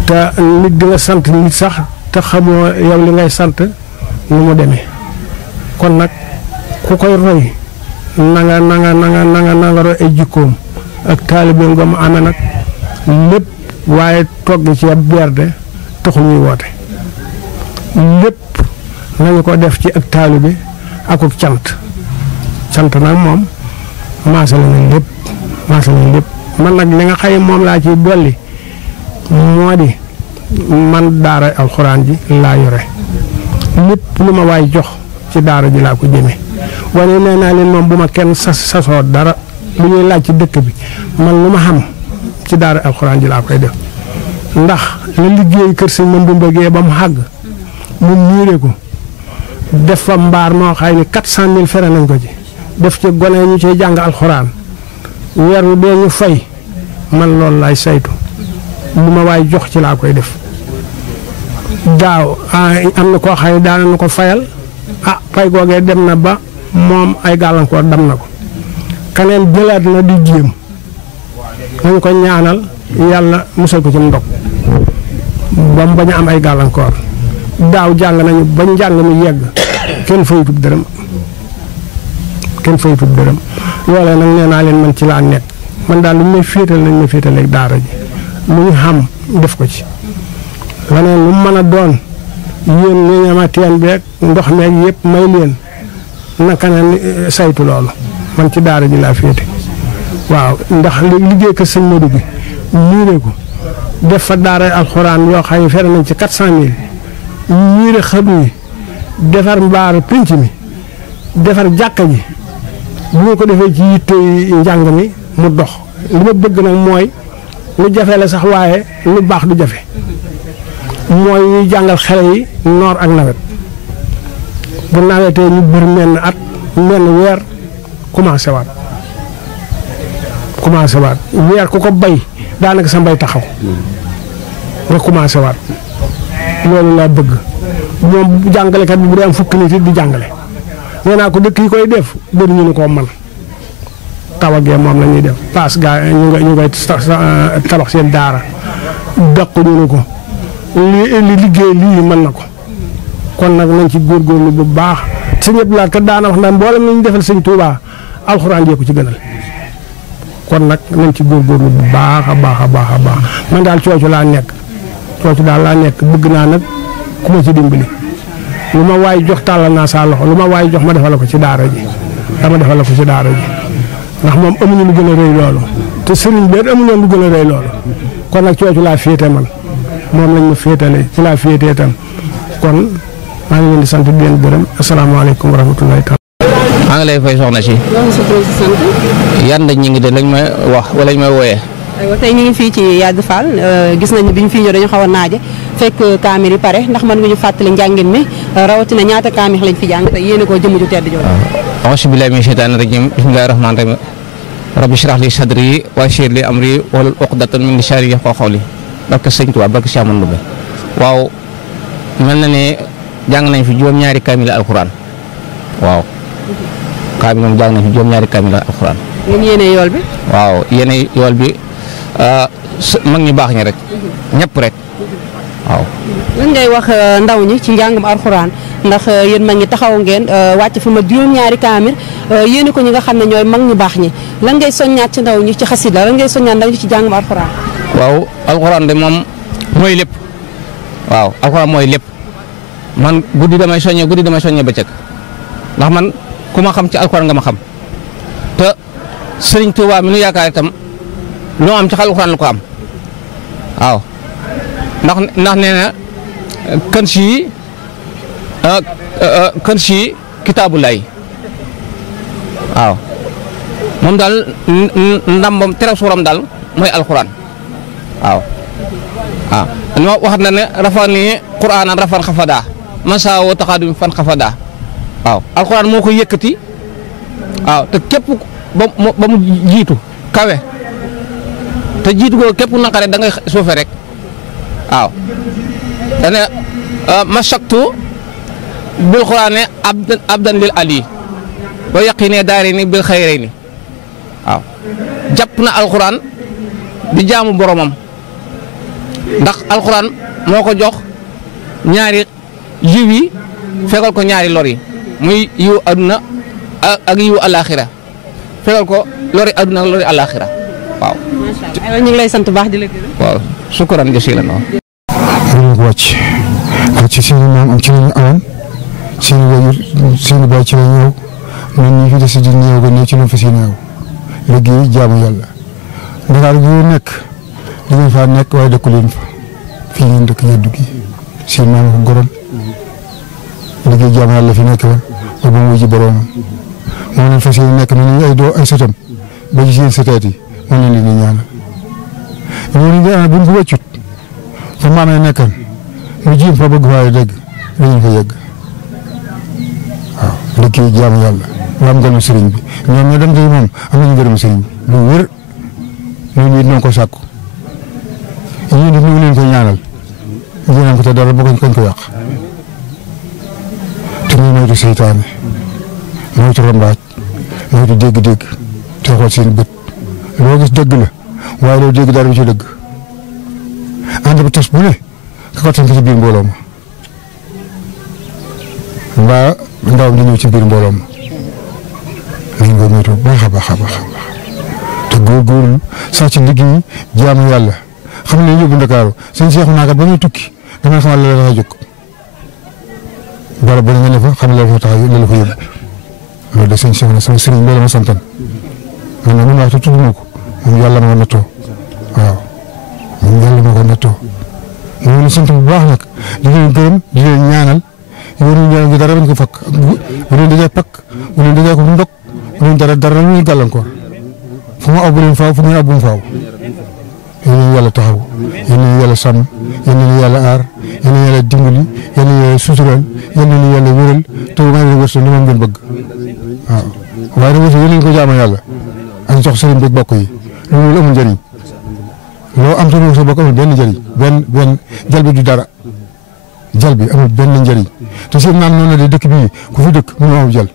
te nit di nga sant nit sax te xamoo yow li ngay sant nu mu demee kon nag ku koy roy nanga roy ay jikkoom ak taalibeem nga mu amee nag lépp waaye togg ci ab berde taxul ñuy woote lépp nañu ko def ci ak taalibe ak ak cant nag moom maasale nañ lépp man nag li nga xëy moom laa ciy dolli moo di man daara alxuraan ji laa yore lépp lu ma waay jox ci daara ji laa ko jëmee wane nee naa leen moom bu ma kenn sasoo dara lu ñuy laaj ci dëkk bi man lu ma xam ci daara alxuraan ji laa koy def ndax la liggéey kër sëñ Mandumbe Gee ba mu xàgg mu miire ko def fa mbaar moo xay ni 400.000 fere nañ ko ci def ci gone ñu cay jàng alxuraan weer wu dee ñu fay man loolu laay saytu lu ma waay jox ci laa koy def daaw am na koo xam ne daana na ko fayal fay googee dem na ba moom ay gàllankoor dam na ko kaneen jëlaat na di jéem nañ ko ñaanal yàlla musal ko ci ndog ba mu bañ a am ay gàllankoor daaw jàng nañu ba njàng mi yegg kenn fayutub dërëm loolee nag nee naa leen man ci laa nekk man daal lu ñu may féetal nañ ma féetaleeg daara ji lu ñu xam def ko ci leneen lu mën a doon yéen ñu ñama teen beeg ndox meeg yëpp may leen naka na saytu loolu man ci daara ji laa féete waaw ndax liggéey ko sëñ Modou bi miire ko def fa daara alxuraan yoo xam ne fere nañ ci 400.000 miire xëdu yi defar mbaaru pénc mi defar jàkka ji bu ñu ko defee ci yitte njàng mi mu dox li ma bëgg nag mooy lu jafe la sax waaye lu baax du jafe mooy ñuy jàngal xale yi noor ak nawet bu nawetee ñu bër menn at menn weer commencé waat weer ku ko bay daanaka sa mbay taxaw nga commencé waat loolu laa bëgg moom jàngalekat bi bu dee am fukki nit di jàngale nee naa ko dëkk yi koy def bëri ñu ni koo man tawagee moom la ñuy def paas gaa ñu ngay tabax seen daara dàqu ñu ni ko li liggéey lii mën na ko kon nag nañ ci góorgóorlu bu baax sëñ Abdou Lahad kat daana wax naan mboolem nañu defal sëñ Touba alxuraan jee ko ci gënal kon nag nañ ci góorgóorlu bu baax a baax man daal coocu laa nekk bëgg naa nag ku ma ci dimbali lu ma waay jox tàllal naa saa loxo lu ma waay jox ma defal ko ci daara ji ndax moom amuñu lu gën a rëy loolu te sëriñ bi amuñu lu gën a rëy loolu kon nag coocu laa féete man moom lañ ma féetale ci laa féetee tam kon maa ngi leen di sant di leen gërëm asalaamaaleykum wa rahmatulahi taala. maa ngi lay fay soxna si. yan ñi ngi de lañ may wax wala lañ may wooyee. aywa tey ñu ngi fii ci Yade Fall gis nañu bi ñu fii ñëw dañu xaw a naaje fekk kaamir yi pare ndax mën nga ñu fàttali njàngin mi rawatina ñaata kaamir lañ fi jàng te yéene koo jëmm ju tedd jooju. waaw auzu billaahi mina shaytaani rajiim bismillaahi rahmaani rahiim rabbi shrah li sadri wa yassir li amri wahlul uqdatan min lisaani yafqahu qawli barke sëñ Tuubaa barke Cheikh Amadou Bamba waaw mel na ne jàng nañ fi juróom-ñaari kaamil alxuraan waaw kaamil moom jàng nañ fi juróom-ñaari kaamil alxuraan. ngeen yéene yool bi. waaw yéene yool bi mag ñi baax ñi rek ñëpp rek waaw. lan ngay wax ndaw ñi ci njàngum alxuraan ndax yéen mag ñi taxaw ngeen wàcc fi ma juróom-ñaari kaamil yéene ko ñi nga xam ne ñooy mag ñu baax ñi lan ngay soññaat ci ndaw ñi ci xasida lan ngay soññaat ndaw ñi ci njàngum alxuraan. waaw alxuraan de moom mooy lépp waaw alxuraan mooy lépp man guddi damay soññee bëccëg ndax man ku ma xam ci alxuraan nga ma xam te Sëriñ Tuubaa mi nu yaakaar itam lu am ci alxuraan la ko am waaw ndax nee na kën si kitaabulaay waaw moom daal ndambam tere suuram daal mooy alxuraan waaw waxat na ne rafan ni quraanan rafan xafadaa man saa woo taxaadum fan xafadaa waaw alxuraan moo ko yëkkati waaw te képp ba mu jiitu kawe te jiitu ko képp naqare da ngay suufe rek waaw dane masaktu bil quraane abdan lil ali wa yaqine daari ni bil xayre ni waaw jàpp na alxuraan di jaamu boromam ndax alxuraan moo ko jox ñaari yiw yi fegal ko ñaari lor yi muy yiw aduna ak yiw alaxira fegal ko lori aduna ak lori alaxira waaw. macha allah ñu ngi lay sant baax di la gërëm. waaw sukkuran jasiilan waaw. ñu ngi wàcc ci seen maam am ci la ñu amoon seen wajur seen baay ci la ñëw ñun ñu fi des di néew ba néew ci lañ fa si néew liggéey jaamu yàlla Ndakaaru gi nekk di ngeen faa nekk waaye dëkku leen fa fii ngeen dëkk Yaddu gi seen maam ko gorom liggéey jaamu yàlla fi nekk woon ba ba mu ji boroomam moo leen fas yéene nekk nañu ay doo ay sëtam ba ci seen sëtaat yi moo leen di ñaanal ñooñu nga buñ ko wàccut fa maamee nekkan mu jiim fa bëgg faa dégg dañu fa yegg liggéey jaamu yàlla lu am ngërëmu sëriñ bi ñoom ñoo dem tey moom am nañu ngërëmu sëriñ bi lu wér ñooñu it ñoo ko sàkku ñii nit ñu leen koy ñaanal ñaanal ko te dara bëgguñ ko yàq te ñu moytu seytaane moytu rambaaj moytu dégg-dégg te xool seen bët loo gis dëgg la waaye loo dégg dara bi ci dëgg ànd ba tas bu ne ka ko tënk ci biir mbooloo ma mbaa ndaw di ñëw ci biir mbooloo ma nañ ko moytu baax a baax a baax te góorgóorlu sax ci liggéey jaamu yàlla xam ne yóbbu Ndakaaru sëñ Seexu naa kat ba muy tukki dama xamal la la fa jóg barab ba nga ne fa xam ne la fa tax la la fa yóbbu loolu de sëñ Seexu na sama sëriñ loolu ma santan man nag mun wax te tudd ma ko moom yàlla ma ko nattoo waaw moom yàlla ma ko nattoo moom la sant bu baax nag di leen gërëm di leen ñaanal yow ñu ñaanal gi dara bañ ko fakk bu leen dajee pakk bu leen dajee ko ndog bu leen dara lu ñu gàllankoor fu mu aw bu leen faaw fu mu aw bu mu faaw yéen ñu yàlla taxaw yéen ñu yàlla sàmm yéen ñu yàlla aar yéen ñu yàlla dimbali yéen ñu yàlla sutural yéen ñu yàlla wéral te may leen wërsëg li moom ngeen bëgg waaw waaye nag wërsëg yéen ko jaama yàlla ak jox sëriñ bi bokk yi loolu amul njëriñ loo am te sa bokk amul benn njëriñ benn jal bi du dara jal bi amul benn njëriñ te seen maam noonu la de dëkk bii ku fi dëkk mënoo am jal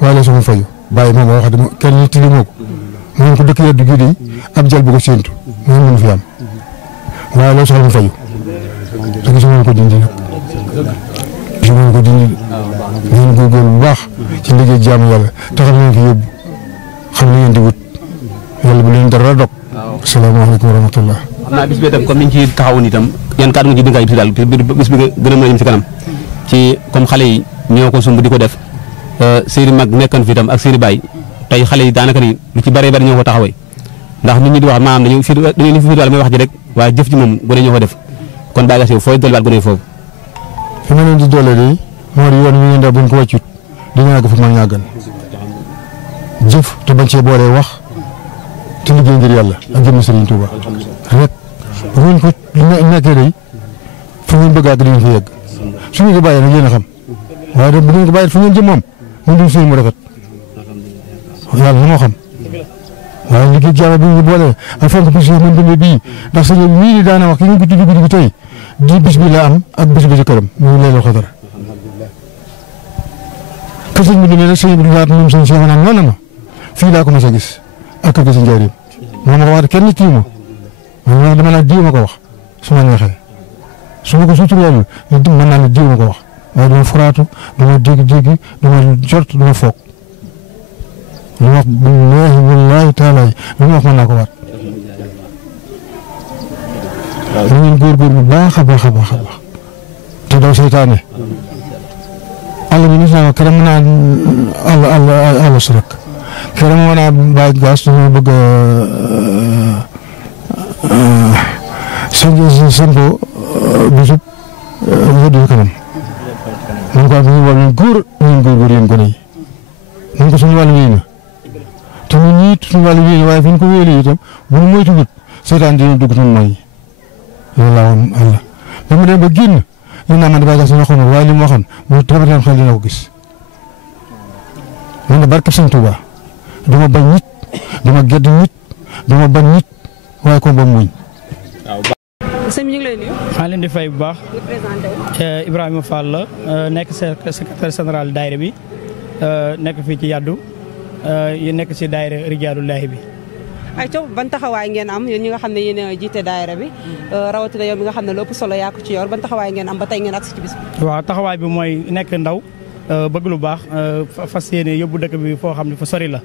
waaye la sama fayu bàyyi moom wax dama kenn nit li moo ko mu ko dëkk yeddu gii de ab jal bu ko séentu moom mënu fi am waaye loo soxla mu fayu te gisuma ko dindi nag gisuma ko dindi ngeen góorgóorlu bu baax ci liggéey jaamu yàlla taxal leen fi yóbbu xam li ngeen di wut yàlla bu leen dara dog asalaamaaleykum wa rahmatullah xam naa bis bi itam comme ni ñu ci taxawoon itam yan kàddu nga ci dénkaay bis daal bis bi gën a mën a jëm ci kanam ci comme xale yi ñoo ko sumb di ko def seeni mag nekkan fi itam ak seeni baay tey xale yi daanaka ni lu ci bëree bëri ñoo ko taxawee ndax nit ñi di wax maanaam dañu fi daal may wax ji rek waaye jëf ji moom gone ñoo ko def kon bàyyi nga si fooy dolliwaat gone foofu fi ma leen di doole de moo di yoon wi ngeen def buñ ko wàccut di ñàgg fu ma ñàggal jëf te bañ cee boolee wax te liggéey ngir yàlla ak jëmm Sëriñ Tuuba rek bu ngeen ko nekkee day fu ngeen bëgg a àgg di ngeen fi yegg su ngeen ko bàyyee nag yéen a xam waaye de bu ngeen ko bàyyee fu ngeen jëm moom moom duñ sëriñ mu rafet yàlla na moo xam waaye liggéey jàmm bi ñu boolee ak fonk bis yi mën bindee bii ndax sëñ mii ni daana wax ki ñu ko tuddi guddi gi tey di bis bi la am ak bis bi ci këram ñu leeloo ko dara kër sëñ bi demee rek sëñ bi laat moom sëñ Cheikh naan noonu ma fii laa ko mos a gis ak kër gi si njëriñ moo ma ko wax kenn nit kii ma man wax dama naan diw ma ko wax su ma neexee su ma ko suturaalul mën naa ne diw ma ko wax waaye duma furaatu duma dégg-dégg duma jort duma foog lu wax billahi wallahi taala lu ma wax mën naa ko waat ñu ngeen góorgóor bu baax a baax a baax a baax te daw seytaane àll bi ni sama keroog mën naa àll si rek keroog mën naa bàyyi gaas dama bëgg samp bisub yëddu kanam man ko am ñu wàllu góor ñun góorgóor yéen gone yi man ko suñu wàllu wéy na te ñun ñii suñu wàllu wéy na waaye fi ñu ko wéyalee itam bu ñu moytuwut seetaan dina dugg ñun mooy loolu laa woon àlla ba mu dem ba génn ñu naan man dafay gas sama xaw ma waaye li mu waxoon bu tabateen xel dina ko gis man de barke Sëñ Tuuba duma bañ nit duma gedd nit duma bañ nit waaye ko ba muñ. sëñ bi ñu ngi lay nuyu. maa leen di fay bu baax. Ibrahima Fall la nekk secrétaire général daayira bi nekk fii ci Yaddu nekk ci daayira Rijaalullaahi bi. ay coow ban taxawaay ngeen am yéen ñi nga xam ne yéen a jiite daayira bi rawatina yow mi nga xam ne lépp solo yaa ko ci yor ban taxawaay ngeen am ba tey ngeen agsi ci bis bi. waaw taxawaay bi mooy nekk ndaw bëgg lu baax fas yéene yóbbu dëkk bi foo xam ne fa sori la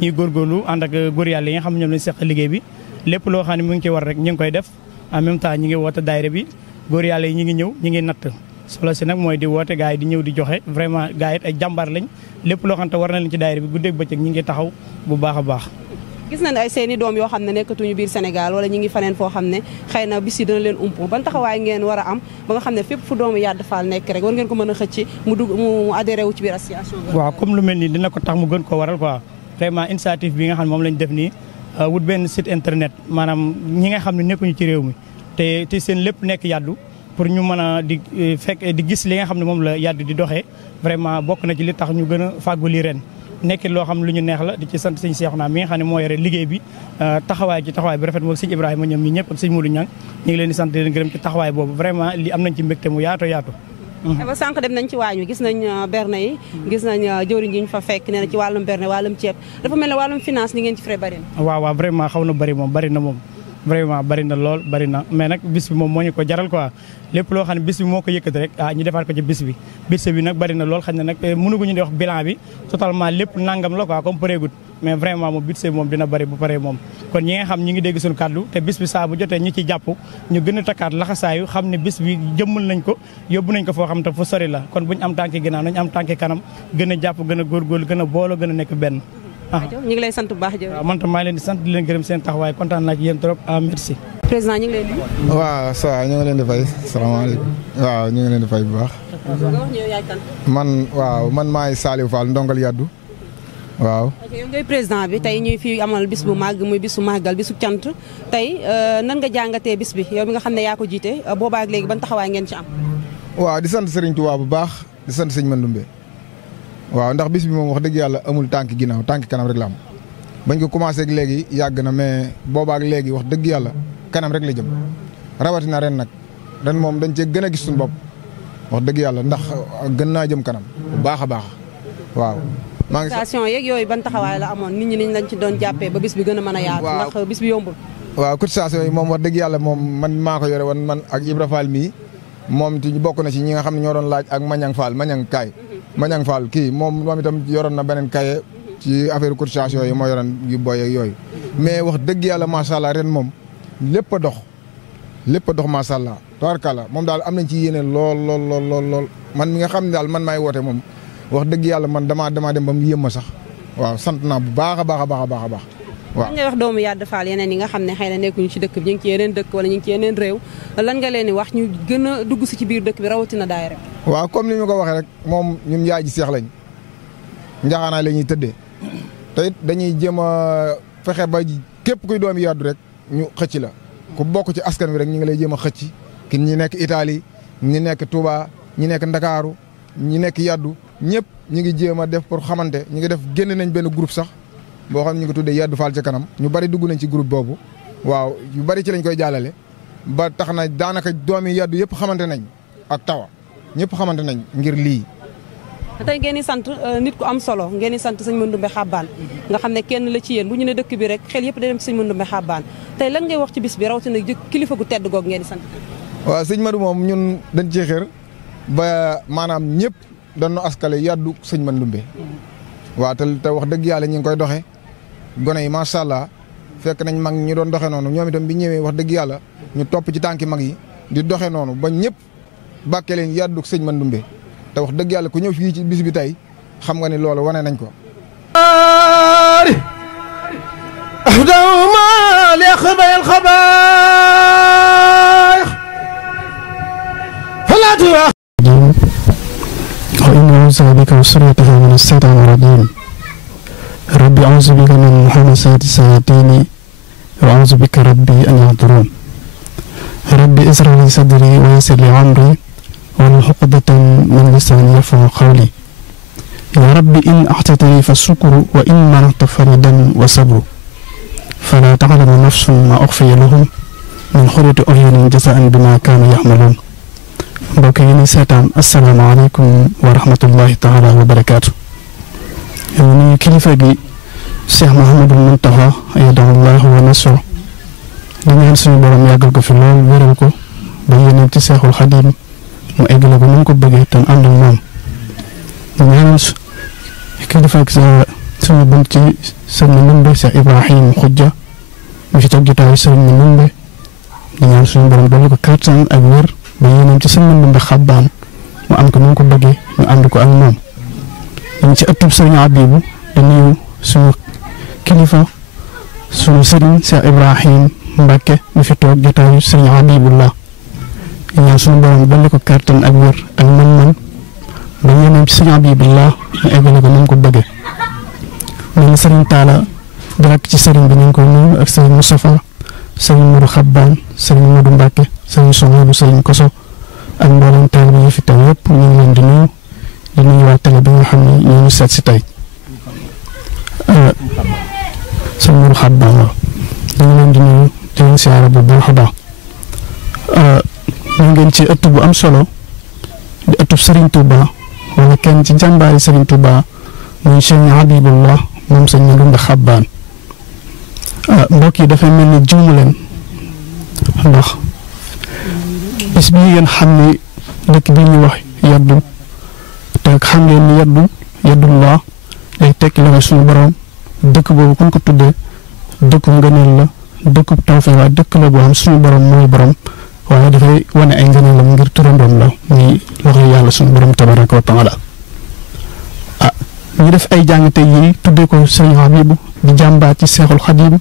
ñuy góorgóorlu ànd ak góor yàlla yi nga xam ne ñoom lañ seq liggéey bi lépp loo xam ne mu ngi ci war rek ñu ngi koy def en même temps ñi ngi woote daayira bi góor yàlla yi ñi ngi ñëw ñi ngi natt solo si nag mooy di woote gars yi di ñëw di joxe vraiment gars yi ay jàmbaar lañ lépp loo xam te war na leen ci daayira bi guddeeg bëccëg ñi ngi taxaw bu baax a baax. gis nañ ay seeni doom yoo xam ne nekkatuñu biir Sénégal wala ñi ngi faneen foo xam ne xëy na bis yi dana leen ump ban taxawaay ngeen war a am ba nga xam ne fépp fu doomu Yade Fall nekk rek war ngeen ko mën a xëcc mu adhéré wu ci biir association bi. waaw comme lu mel nii dina ko tax mu gën ko waral quoi vraiment initiative bi nga xam ne moom lañ def nii wut benn site internet maanaam ñi nga xam ne nekkuñu ci réew mi te seen lépp nekk Yaddu pour ñu mën a di di gis li nga xam ne moom la yàddu di doxee vraiment bokk na ci li tax ñu gën a fàggu lii ren nekk loo xam lu ñu neex la di ci sant sëñ Seexuna mi nga xam ne moo yore liggéey bi taxawaay bi rafet moom sëñ Ibrahima ñoom ñi ñëpp ak sëñ Modou Niang ñu ngi leen di sant di leen gërëm ci taxawaay boobu vraiment li am nañ ci mbégte mu yaatu ba sànq dem nañ ci waañu gis nañ berne yi gis nañ jëwriñ yi ñu fa fekk nee na ci wàllum berne wàllum ceeb dafa mel ne wàllum finance li ngeen ci frais bari na waaw vraiment xaw na bari moom bari na moom vraiment bari na lool bari na mais nag bis bi moom moo ñu ko jaral quoi lépp loo xam ne bis bi moo ko yëkkati rek ñu defaat ko ci bis bi bi nag bari na lool xañ na nag mënuguñu di wax bilan bi totalement lépp nangam la quoi comme pareegut mais vraiment moom budget moom dina bari bu paree moom kon ñi nga xam ñi ngi dégg suñu kàddu te bis bi saa bu jotee ñi ci jàpp ñu gën a takkaat laxasaayu xam ne bis bi jëmmal nañ ko yóbbu nañ ko foo xam te fu sori la kon buñu am tànki ginnaaw nañ am tànki kanam gën a jàpp gën a góorgóorlu gën a booloo gën a nekk benn ñu ngi lay sant bu baax jërëjëf. waaw man tam maa ngi leen di sant di leen gërëm seen taxawaay kontaan naa ci yéen trop merci. président ñu ngi leen di. waaw ça va ñu ngi leen di fay salaamaaleykum. waaw ñu ngi leen di fay bu baax. man maay Saliou Fall ndongal yaddu waaw. yow ngay président bi tey ñuy fi amal bis bu màgg muy bisu màggal bisu cant tey nan nga jàngatee bis bi yow mi nga xam ne yaa ko jiite boobaak léegi ban taxawaay ngeen ci am. waaw di sant Serigne Touba bu baax di sant sëñ Mandoumbe. waaw ndax bis bi moom wax dëgg yàlla amul tànk ginnaaw tànk kanam rek la am bañ ko commencé ak léegi yàgg na mais boobaak léegi wax dëgg yàlla kanam rek la jëm rawatina ren nag ren moom dañ cee gën a gis suñu bopp wax dëgg yàlla ndax gën naa jëm kanam bu baax a baax waaw. maa ngi station yeeg yooyu ban taxawaay la amoon nit ñi niñ lañ ci doon jàppee ba bis bi gën a mën a yaatu. ndax bis bi yombul. waaw cotisation yi moom wax dëgg yàlla moom man maa ko yore woon man ak Ibra Fall mii moom ci bokk na ci ñi nga xam ne ñoo doon laaj ak Mañang Fall Mañang kaay Mañang Fall kii moom itam yoroon na beneen kaye ci affaire cotisation yi moo yoroon yu boy ak yooyu mais wax dëgg yàlla macha allah ren moom lépp a dox macha allah tabarkalla moom daal am nañ ci yéene lool man mi nga xam ne daal man maay woote moom wax dëgg yàlla man damaa dem ba mu yéem ma sax waaw sant naa bu baax a baax. waaw lan ngay wax doomu Yade Fall yeneen yi nga xam ne xëy na nekkuñu ci dëkk bi ñu ngi ci yeneen dëkk wala ñu ngi ci yeneen réew lan nga leen di wax ñu gën a dugg si ci biir dëkk bi rawatina daayira. waaw comme ni ñu ko waxee rek moom ñun yaay ji seex lañ njaxaanaay la ñuy tëddee te it dañuy jéem a fexe ba képp kuy doomu Yade rek ñu xëcc la ku bokk ci askan wi rek ñu ngi lay jéem a xëcc ki ñi nekk Italie ñi nekk Touba ñi nekk Ndakaaru ñi nekk Yaddu ñëpp ñu ngi jéem a def pour xamante ñu ngi def génn nañ benn groupe sax boo xam ne ñu ngi tuddee Yaddu Fall ca kanam ñu bari dugg nañ ci groupe boobu waaw yu bari ci lañ koy jàllale ba tax na daanaka doomi Yaddu yëpp xamante nañ ak tawa ñëpp xamante nañ ngir lii. tey ngeen di sant nit ku am solo ngeen di sant sëñ Mandoumbe Xabaan nga xam ne kenn la ci yéen bu ñu ne dëkk bi rek xel yëpp day dem ci sëñ Mandoumbe Xabaan tey lan ngay wax ci bis bi rawatina kilifa gu tedd googu ngeen di sant. waaw sëñ Madou moom ñun dañ cee xër ba maanaam ñëpp dañu askale Yaddu sëñ Mandoumbe waaw te wax dëgg yàlla ñu ngi koy doxee gone yi macha allah fekk nañ mag ñu doon doxee noonu ñoom itam bi ñëwee wax dëgg yàlla ñu topp ci tànki mag yi di doxee noonu ba ñëpp bàkkee leen Yaddu sëñ Mandoumbe te wax dëgg yàlla ku ñëw fii ci bis bi tey xam nga ni loolu wane nañ ko. أعوذ بك وسريتها من الشيطان الرجيم ربي أعوذ بك من همزات الشياطين وأعوذ بك ربي أن يحضرون ربي اشرح لي صدري ويسر لي أمري واحلل عقدة من لساني يفقهوا قولي يا ربي إن أعطيتني فالشكر وإن منعت فردا وصبر فلا تعلم نفس ما أخفي لهم من قرة أعين جزاء بما كانوا يعملون mbokk yi ni seetaan asalaamaaleykum wa rahmatullahi taala wa barakaatu yow nuyu kilifa gi Cheikh Mouhamadul Muntaxa ayyadahullahu wa nasro di ñaan suñu borom yàggal ko fi lool wéral ko ba yéeneen ci Seexul Xadim mu eggale ko ni mu ko bëggee te ànd ak moom ñaanal kilifa ak suñu bunt ci sëriñ Mandoumbe Cheikh Ibrahim Xujja mu ci toog jotaayu sëriñ Mandoumbe di ñaan suñu borom dolli ko kàttan ak wér ba yéeneen ci sëñ Mandoumbe Xabaan mu am ko ni mu ko bëggee ñu ànd ko ak moom dañ ci ëttub sëriñ Abibu di nuyu suñu kilifa suñu sëriñ Cheikh Ibrahim Mbacke mi fi toog jotaayu sëriñ Habibullah ñaan suñu borom dolli ko kàttan ak wér ak mën-mën ba yéeneen ci sëriñ Habibullah ñu eggale ko ni mu ko bëggee man sëriñ Talla direct ci sëriñ bi ñu ngi koy nuyu ak sëriñ Moustapha sëriñ Modou Xabaan sëriñ Modou Mbacke sëriñ Soxna sëriñ Koso ak mboolem taalibe yi fi teew yëpp ñu ngi leen di nuyu waa télé bi nga xam ne ñu ngi seet si tey sëñ Mourou Xabba ñu ngi leen di nuyu di leen siyaare bu baax a baax ñu ngeen ci ëtt bu am solo di ëttub Serigne Touba wala kenn ci jàmbaari Serigne Touba muy Sëñ Habibullah moom sëñ Mandumbe Xabbaan mbokk yi dafay mel ni juumu leen ndax bis bii ngeen xam ni dëkk bii ñu wax yaddu te xam ngeen ni yaddullah day tekki la suñu borom dëkk boobu kun ko tuddee dëkku ngëneel la dëkku tawfeex waaye dëkk la boo xam suñu borom mooy borom waaye dafay wane ay ngëneelam ngir turandoom la muy loxo yàlla suñu borom tabaraka wa taala ñu def ay jàng tey yi tuddee ko Sëriñ Habibu di jàmbaar ci Seexul Xadiim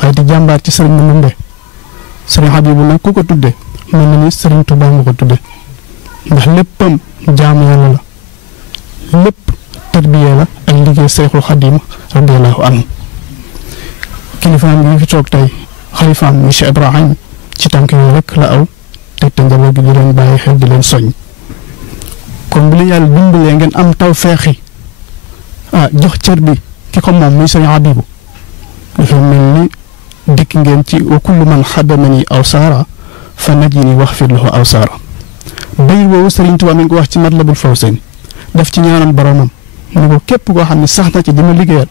waaye di jàmbaar ci Sëriñ Mandumbe Sëriñ Habibu nag ku ko tuddee mel na ni Sëriñ Tuubaa nga ko tuddee ndax léppam jaamu yàlla la lépp tarbiya la ak liggéey Seexul Xadiim radiyallaahu anhu kilifaam bi fi toog tey xalifaam monsieur Ibrahim ci tànk yooyu rek la aw teg te njaboot gi di leen bàyyi xel di leen soññ kon bu leen yàlla dimbalee ngeen am taw feexi jox cër bi ki ko moom muy Sëriñ Habibu dafa mel ni dikk ngeen ci wa kullu man xadamani aw saara fa najini wax fir lahu aw saara bay woowu Sëriñ Tuubaa mi ngi ko wax ci Matlabul Fawzayni def ci ñaanam boromam ni ko képp koo xam ne sax na ci dima liggéeyal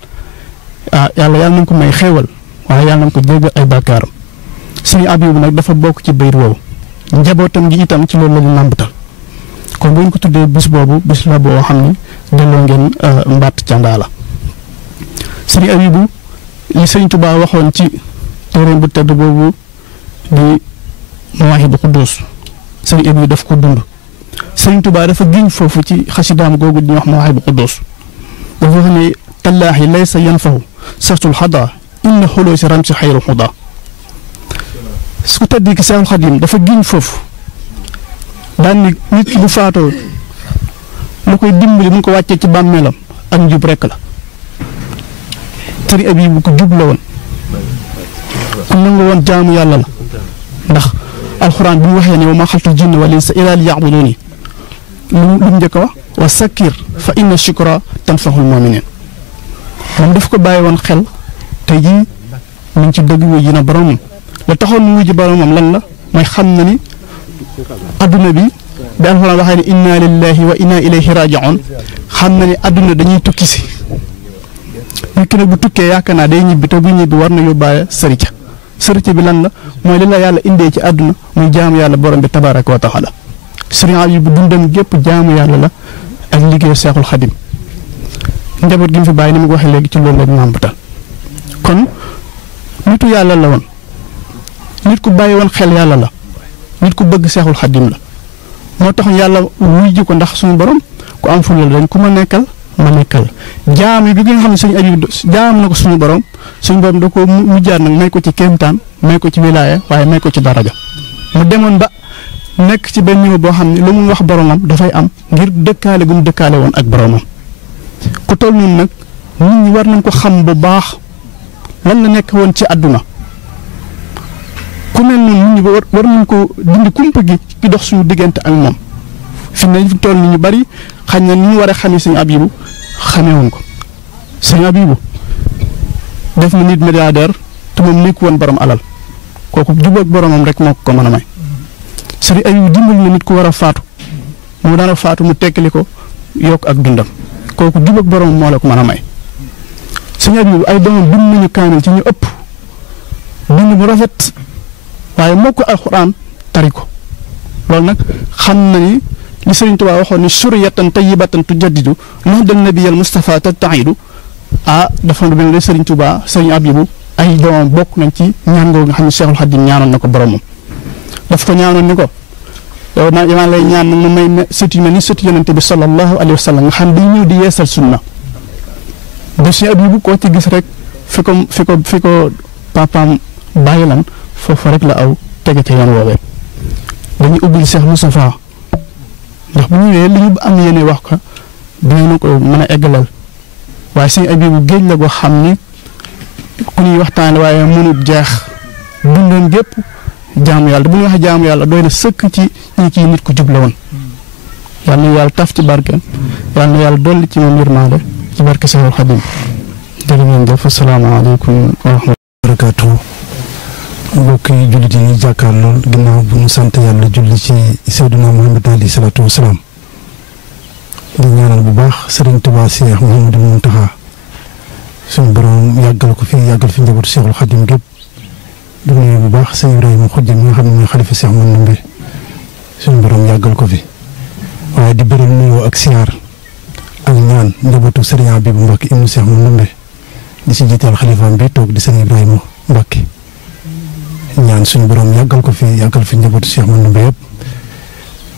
yàlla nañ ko may xéewal waaye yàlla nañ ko jéggal ay bàkkaaram Sëriñ Habibu nag dafa bokk ci bayit woowu njabootam gi itam ci loolu la ñu nàmbatal kon bu ñu ko tuddee bis boobu bis la boo xam ne delloo ngeen mbatt candaa la Sëriñ Habibu li Sëriñ Tuubaa waxoon ci téere bu tedd boobu di Mawaahibu Quddus Sëriñ Habibu daf ko dund Sëriñ Tuubaa dafa giñ foofu ci xasidaam googu di wax Mawaahibu Quddus dafa wax ne tallaahi laysa yanfahu sartul xadaa inna xuloo si ram si xayru xudaa su ko teddi ki Seexul Xadiim dafa giñ foofu daan ni nit ki bu faatoo lu koy dimbali mu ko wàccee ci bàmmeelam ak njub rekk la Sëriñ Habibu ko jub la woon ku nangu woon jaamu yàlla la ndax alxuraan bi mu waxee ne wa maa xalaqtul jinna wal insa illaa liya'buduun lu mu njëkk a wax wa sakkir fa inna shukra tanfa'ul mu'miniin moom daf ko bàyyi woon xel tey jii mu ngi ci dëgg wuy ji na boromam la taxoon mu wuy ji boromam lan la mooy xam na ni adduna bi alxuraan waxee ne inna lillahi wa inna ilayhi raji'un xam na ni adduna dañuy tukki si nit ki nag bu tukkee yaakaar naa day ñibbi te bu ñibbi war na yóbbaale sërica bi lan la mooy li la yàlla indee ci àdduna muy jaamu yàlla borom bi tabaraka wa taala Sëriñ Habibu dundam gépp jaamu yàlla la ak liggéeyu Seexul Xadim njaboot gi mu fi bàyyi ni mu ko waxee léegi ci loolu la nàmpatal kon nitu yàlla la woon nit ku bàyyi woon xel yàlla la nit ku bëgg Seexul Xadim la moo tax yàlla wuy ji ko ndax suñu borom ku am fu la dañ ku ma nekkal ma nekkal jaam yi bi nga xam ne Sëriñ Habibu jaam na ko suñu borom da ko mujjaat nag may ko ci kéemtaan may ko ci wilaaya waaye may ko ci daraja mu demoon ba nekk ci benn niveau boo xam ne lu mu wax boromam dafay am ngir dëkkaale gu mu dëkkaale woon ak boromam ku toll noonu nag nit ñi war nañ ko xam bu baax lan la nekk woon ci àdduna ku mel noonu nit ñi war nañ ko dindi kumpa gi ki dox suñu diggante ak moom fi ne fi toll ni ñu bari xañ na ni ñu war a xamee Sëriñ Habibu xamee woon ko Sëriñ Habibu def na nit milliardaire te moom nekk woon borom alal kooku jubóog boromam rek moo ko mën a may Sëriñ Habibu dimbali na nit ku war a faatu mu daan a faatu mu tekkali ko yokk ak dundam kooku jubóog boromam moo la ko mën a may Sëriñ Habibu ay doomam bind nañu kaamil ci ñu ëpp bind mu rafet waaye moo ko alxuraan tari ko loolu nag xam na ni li Sëriñ Tuubaa waxoon ni suriyatan tayyibatan tujaddidu nahda nabiyal Mustafa tatta'idu dafa mel ne Sëriñ Tuubaa Sëriñ Habibu ay doomam bokk nañ ci ñaan googu nga xam ne Seexul Xadiim ñaanoon na ko boromam daf ko ñaanoon ni ko yow maa lay ñaan nag mu may sët yu mel ni sët yonente bi sallallahu alayhi wa sallam nga xam dañ ñëw di yeesal sunna ba Sëriñ Habibu koo ci gis rek fi ko papaam bàyyi lan foofu rek la aw tege ca yoon woowee dañuy ubbil Cheikh Moustapha ndax bu ñëwee li ñu am yéene wax ko dinañu ko mën a eggalal waaye Sëriñ Habibu géej la goo xam ni ku ñuy waxtaan waaye mënut jeex dundam gépp jaamu yàlla bu ñu waxee jaamu yàlla doy na sëkk ci ñi ciy nit ku jub la woon yàlla na yàlla taf ci barkeem yàlla na yàlla dolli ci moom yërmande ci barke Seexul Xadim jërë ngeen jëf asalaamaaleykum wa rahmatulah barakaatu mbokki jullit yi ñu jàkkaarloo ginnaaw bu ñu sant yàlla julli ci Seydina Muhammad alayhi salaatu wasalaam di ñaanal bu baax Sëriñ Tuubaa Cheikh Mouhamadou Mountakha suñu borom yàggal ko fi yàggal fi njabootu Seexul Xadim gépp di nuyu bu baax sëñ Ibrahima Xujja mi nga xam ne mooy xalifa Cheikh Mandoumbe suñu borom yàggal ko fi waaye di bëri nuyoo ak siyaar ak ñaan njabootu Sëriñ Abibu Mbàkke ibnu Cheikh Mandoumbe di si jiital xalifaam bi toog di sëñ Ibrahima Mbàkke ñaan suñu borom yàggal ko fi yàggal fi njabootu Cheikh Mandoumbe yëpp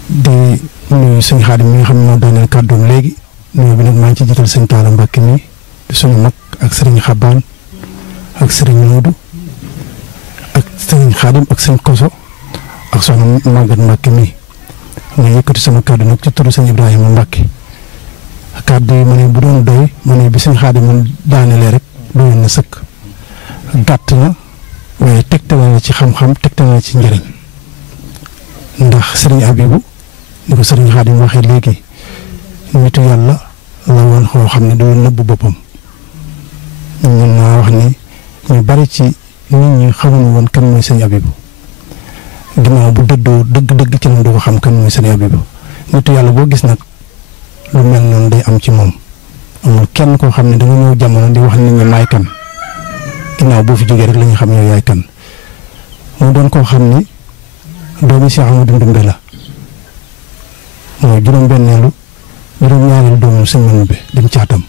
di nuyu sëñ Xaadim mi nga xam ne moo daaneel kàddoom léegi nuyu bi nag maa ngi ci jiital sëñ Taala Mbàkke mi di suñu mag ak sëriñ Xabaan ak sëriñ Moodu ak sëriñ Xaadim ak sëñ Koso ak soxna Maguette Mbàkke mi nga yëkkati sama kàddu nag ci turu sëñ Ibrahima Mbàkke kàddu yi ma ne bu doon doy ma ne bi sëñ Xaadim man daanelee rek doyoon na sëkk gàtt na waaye tegtale na ci xam-xam tegtale na ci njëriñ ndax sëriñ Abibu ni ko sëriñ Xaadim waxee léegi nitu yàlla la woon xoo xam ne du nëbbu boppam ñun naa wax ni ñu bari ci nit ñi xamuñu woon kan mooy sëñ Abibu ginnaaw bu dëddoo dëgg-dëgg ci lañ doo ko xam kan mooy sëñ Abibu nitu yàlla boo gis nag lu mel noonu day am ci moom amul kenn koo xam ne da nga ñëw jamono di wax nit ñi maay kan ginnaaw boo fi jógee rek la ñu xam yow yaay kan mu doon koo xam ni doomi Cheikh Amadou Ndumbe la mooy juróom-ñaareelu doomu sëñ Mandoumbe dem caatam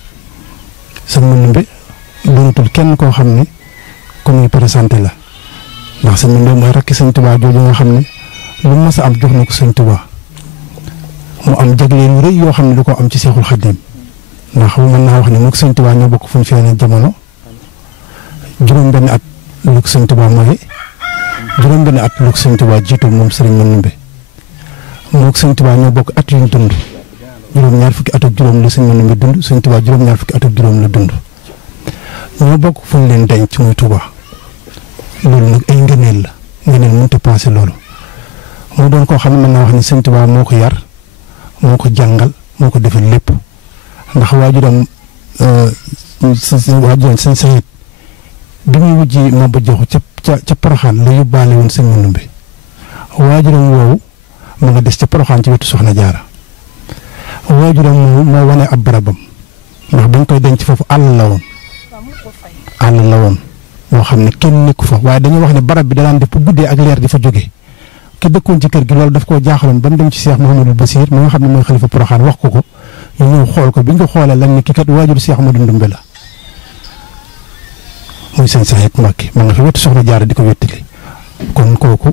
sëñ Mandoumbe doonatul kenn koo xam ne ku muy présenté la ndax sëñ Mandoumbe mooy rakki sëñ Tuubaa jooju nga xam ne lu mas a am jox na ko sëñ Tuubaa mu am jagleel yu rëy yoo xam ne du ko am ci Seexul Xadiim ndax mën naa wax ne moog sëñ Tuubaa ñoo bokk fu ñu feeñee jamono juróom-benn at lu ko sëñ Tuubaa maye juróom-benn at lu ko sëñ Tuubaa jiitu moom sëriñ Mandoumbe moog sëñ Tuubaa ñoo bokk at yu ñu dund juróom-ñaar fukki at ak juróom la sëñ Mandoumbe dund sëñ Tuubaa juróom-ñaar fukki at ak juróom la dund ñoo bokk fu ñu leen denc muy Tuubaa loolu nag ay ngëneel la ngëneel mënut a passé loolu mu doon koo xam ne mën naa wax ne sëñ Tuubaa moo ko yar moo ko jàngal moo ko defal lépp ndax waajuram sëñ Sayid bi muy wujji Maba Jaxu ca Poroxaan la yóbbaale woon sëñ Mandoumbe waajuram woowu ma nga des ca Poroxaan ci wetu Soxna Jaara waajuram moomu moo wane ab barabam ndax bañ koy denc foofu àll la woon moo xam ne kenn nekku fa waaye dañuy wax ne barab bi danaan def bu guddee ak leer di fa jóge ki dëkkoon ci kër gi loolu daf koo jaaxaloon ba mu dem ci Cheikh Mouhamadou Bassir mi nga xam ne mooy xalifa Poroxaan wax ko ñu ñëw xool ko bi ñu ko xoolee lan ne ki kat waajur Cheikh Amadou Ndumbe la muy sëñ Sayid Mbàkke ma nga fi wetu Soxna Jaara di ko wettali kon kooku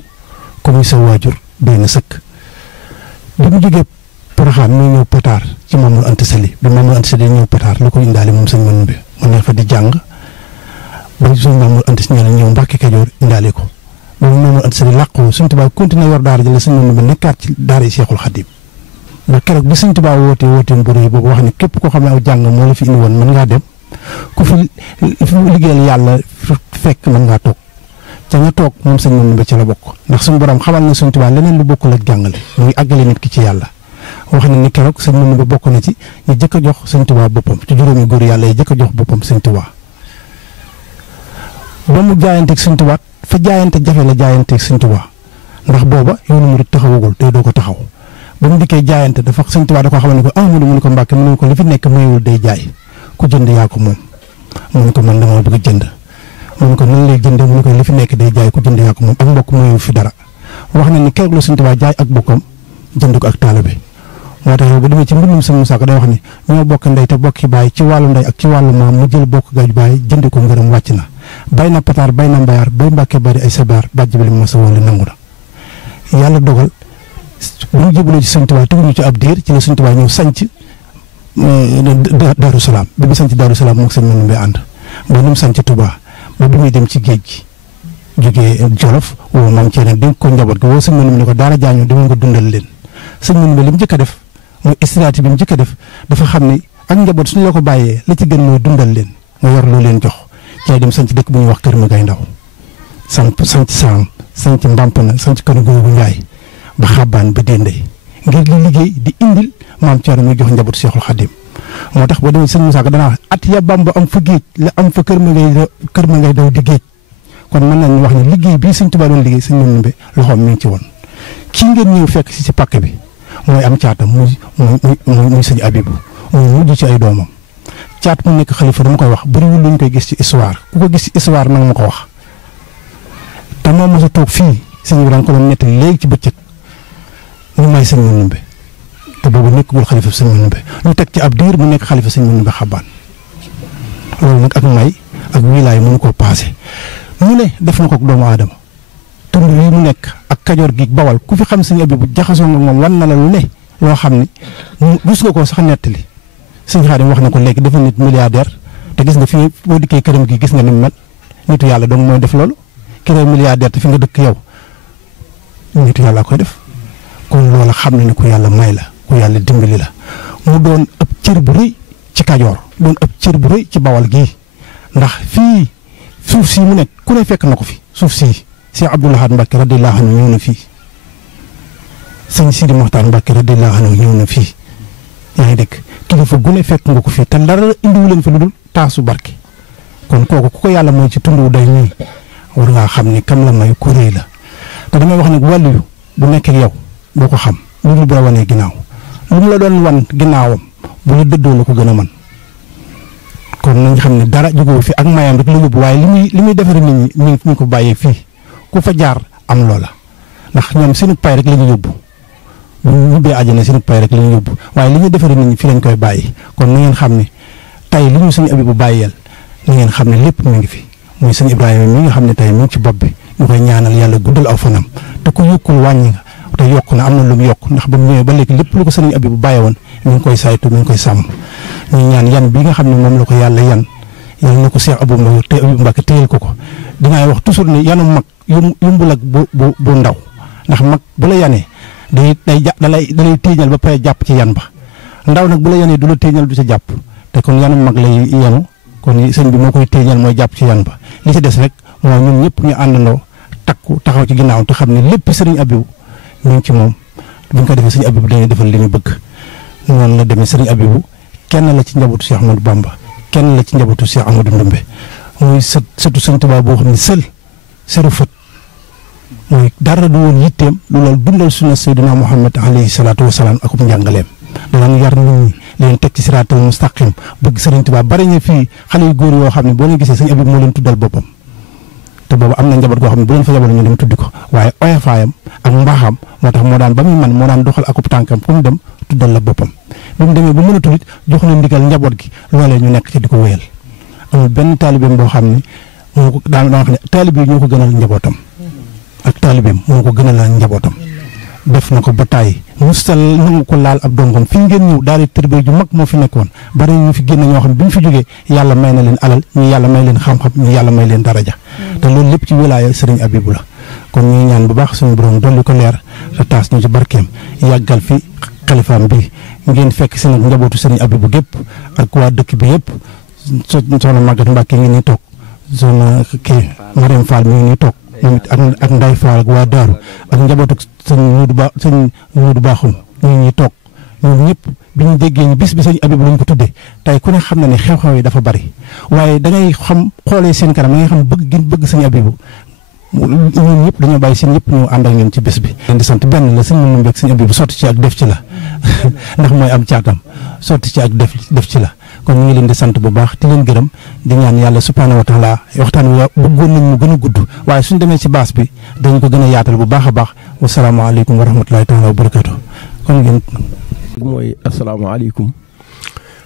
ku muy sa waajur doy na sëkk bi mu jógee Poroxaan muy ñëw Pataar ci Mamadou Anta Sali bi Mamadou Anta Sali ñëw Pataar la ko indaale moom sëñ Mandoumbe mu neex fa di jàng ba sëñ Mamadou Anta Sali ñëw Mbàkke Kajoor indaale ko ba Mamadou Anta Sali làqoo sëñ Tuubaa continué yor daara ji la sëñ Mandoumbe nekkaat ci daara yi Seexul Xadiim ba keroog bi sëñ Tuubaa wooteem bu rëy boobu wax ne képp koo xam ne aw jàng moo la fi indi woon mën ngaa dem ku fi liggéeyal yàlla fekk mën ngaa toog ca nga toog moom sëñ Mandoumbe ci la bokk ndax suñu borom xamal na sëñ Tuubaa leneen lu bokkul ak jàngale muy àggale nit ki ci yàlla wax na ni keroog sëñ Mandoumbe bokk na ci ñu jëkk a jox sëñ Tuubaa boppam ci juróomi góor yàlla yi jëkk a jox boppam sëñ Tuubaa ba mu jaayanteeg sëñ Tuubaa fa jaayante jafe la jaayanteeg sëñ Tuubaa ndax booba yoonu murid taxawagul te doo ko taxaw ba mu dikkee jaayante dafa sëñ Tuubaa da koo xamal ne ko Ahmadu mu ne ko Mbàkke mu ne ko li fi nekk mayewul day jaay ku jënd yaa ko moom mu ne ko man dama bëgg jënd mu ne ko nan lay jënd mu ne ko li fi nekk day jaay ku jënd yaa ko moom ak mbokk mayewul fi dara wax na ni keroog la sëñ Tuubaa jaay ak bokkam jënd ko ak taalibe moo tax yow bu demee ci mbindum sëñ Musaa Ka day wax ni ñoo bokk ndey te bokki baay ci wàllu ndey ak ci wàllu maam mu jël bokk gaaj baay jënd ko ngërëm wàcc na bay na Pataar bay na Mbayaar bay Mbàkke bari ay sabaar bàjj bi li ma sa woon nangu na yàlla dogal bu ñu jébbaloo ci sëñ Tuubaa teguñu ci ab diir ci la sëñ Tuubaa ñëw sanc Daaru Salaam bi mu sanc Daaru Salaam moom sëñ Mandoumbe ànd ba nu mu sanc Tuubaa ba bi muy dem ci géej gi jógee Jolof woo maam Ceerno dénk ko njaboot gi woo sëñ Mandoumbe ne ko daara jaañu dama nga dundal leen sëñ Mandoumbe li mu njëkk a def muy stratégie bi mu njëkk a def dafa xam ni ak njaboot suñu la ko bàyyee la ci gën mooy dundal leen nga yor loo leen jox ci lay dem sanc dëkk bu ñuy wax Kër Magay Ndaw sanc saam sanc Ndampana sanc Kër Googu Njaay ba xabaan ba Dendey ngir li liggéey di indil maam Thierno muy jox njabootu Seexul Xadim moo tax boo demee sëñ Moussa Ka danaa at ya Bamba am fa géej la am fa kër ma ngay daw di géej kon mën nañu wax ne liggéey bii sëñ Tuubaa doon liggéey sëñ Mandumbe loxoom mi ngi ci woon kii ngeen ñëw fekk si pàkk bi mooy am caatam muy sëñ Abibu muy mujj ci ay doomam caat mu nekk xalifa dama koy wax bëriwul lu ñu koy gis ci histoire ku ko gis ci histoire nag ma ko wax te moom mos a toog fii sëñ bi danga ko doon nettali léegi ci bëccëg ñu may sëñ Mandumbe te boobu nekkagul xalifa sëñ Mandumbe ñu teg ci ab diir mu nekk xalifa sëñ Mandumbe xabaan loolu nag ak may ak wilaay mënu koo paase mu ne def na ko ak doomu aadama tund yi mu nekk ak kajoor gi bawal ku fi xam sëñ Abibu jaxasoo nga moom wan na la lu ne loo xam ni rus nga koo sax nettali sëñ Xaadim wax na ko léegi dafa nit milliardaire te gis nga fii boo dikkee këram gi gis nga ni mu mel nitu yàlla donc mooy def loolu kii milliardaire te fi nga dëkk yow nitu yàlla koy def kon loola xam ne ni ku yàlla may la ku yàlla dimbali la mu doon ëpp cër bu rëy ci kajoor doon ëpp cër bu rëy ci bawal gii ndax fii suuf sii mu nekk ku ne fekk na ko fi suuf sii Cheikh Abdoul Ahad Mbacké radiyallahu anhu ñëw na fii sëñ Sidi Mokhtar Mbacké radiyallahu anhu ñëw na fii yaa ngi dégg kilifa gu ne fekk nga ko fii te dara indiwu leen fi lu dul taasu barke kon kooku ku ko yàlla mooy ci tundu day nii war ngaa xam ni kam la may ku rëy la te damay wax nag wàllu bu nekk ak yow doo ko xam lu dul bu la wanee ginnaaw lu mu la doon wan ginnaawam bu la dëddoo la ko gën a man kon nañ xam ne dara jógewu fi ak mayam rek la yóbbu waaye li muy defare nit ñi ñu ko bàyyee fii ku fa jaar am loola ndax ñoom seenu pay rek la ñu yóbbu bu ñu ubbee àjjana seenu pay rek la ñu yóbbu waaye li ñu defare nit ñi fi lañ koy bàyyi kon na ngeen xam ne tey li ñu sëñ Abibu bàyyeel na ngeen xam ne lépp mu ngi fi muy sëñ Ibrahima mi nga xam ne tey mu ngi ci bopp bi ñu koy ñaanal yàlla guddal aw fanam te ku yokkul wàññi nga te yokk na am na lu mu yokk ndax ba mu ñëwee ba léegi lépp lu ko sëñ Abibu bàyyi woon mi ngi koy saytu mi ngi koy sàmm ñu ñaan yan bi nga xam ne moom la ko yàlla yan yàlla na ko Cheikh Abou Mbacké téyel ko dinaay wax toujours ne yanu mag yumbul ak bu ndaw ndax mag bu la yanee dalay téeñal ba pare jàpp ci yan ba ndaw nag bu la yanee du la téeñal du ca jàpp te kon yanu mag lay yanu kon sëñ bi moo koy téeñal mooy jàpp ci yan ba li ci des rek mooy ñun ñëpp ñu àndandoo takku taxaw ci ginnaaw te xam ne lépp sëriñ Abibu ñu ngi ci moom bu ñu ko defee sëriñ Abibu dañuy defal li ñu bëgg noonu la demee sëriñ Abibu kenn la ci njabootu Cheikh Ahmadou Bamba kenn la ci njabootu Cheikh Amadou Ndumbe muy sëtu sëñ Tuubaa boo xam ne seru fët mooy dara du woon yitteem lu loolu dundal sunna Seydina Muhammad alayhi salaatu wasalaam akub njàngaleem danañ yar nit ñi leen teg ci siraatal mustaqim bëgg sëriñ Tuubaa bari na fii xale yu góor yoo xam ne boo leen gisee sëñ Abibu moo leen tuddal boppam te boobu am na njaboot goo xam ne bu leen fa yabal ñu dem tuddi ko waaye oyofaayam ak mbaaxam moo tax moo daan ba muy man moo daan doxal akub tànkam fu mu dem tuddal la boppam bi mu demee ba mën a tulit jox na ndigal njaboot gi loolee ñu nekk ci di ko wéyal amul benn taalibeem boo xam ne moo ko daan wax ne taalibe yi ñoo ko gënal njabootam ak taalibeem moo ko gënal njabootam def na ko ba tàyyi mustal nangu ko laal ab dongom fi ngeen ñëw daal di tërbe ju mag moo fi nekkoon bari ñu fi génn ñoo xam ne bi ñu fi jógee yàlla may na leen alal ñu yàlla may leen xam-xam ñu yàlla may leen daraja te loolu lépp ci wilaaya sëriñ Abibu la kon ñuy ñaan bu baax suñu borom dolli ko leer te taas ñu ci barkeem yàggal fi xalifaam bi ngeen fekk si nag njabootu sëriñ Abibu gépp ak waa dëkk bi yëpp soxna Maguette Mbacke ngi nii toog soxna kii Mariam Fall mi ngi nii toog moom it ak Nday Fall ak waa Daaru ak njabootu sëñ Muudu Baaxum ñu ngi ñuy toog ñoom ñëpp bi ñu déggee ñu bis bi sëñ Abibu lañ ko tuddee tey ku ne xam na ne xew-xew yi dafa bari waaye da ngay xam xoolee seen kanam da ngay xam bëgg sëñ Abibu ñun ñëpp dañoo bàyyi seen ñëpp ñu ànd ak ñun ci bés bi. leen di sant benn la sëñ Mandumbe ak sëñ Abibu sotti ci ak def ci la ndax mooy am caatam sotti ci ak def ci la kon ñu ngi leen di sant bu baax di leen gërëm di ñaan yàlla subhaanahu wa taala waxtaan wi bëggoon nañ mu gën a gudd waaye suñ demee ci baas bi dañ ko gën a yaatal bu baax a baax wasalaamaaleykum wa rahmatulahi taala wa barakaatu kon ngeen. mooy asalaamaaleykum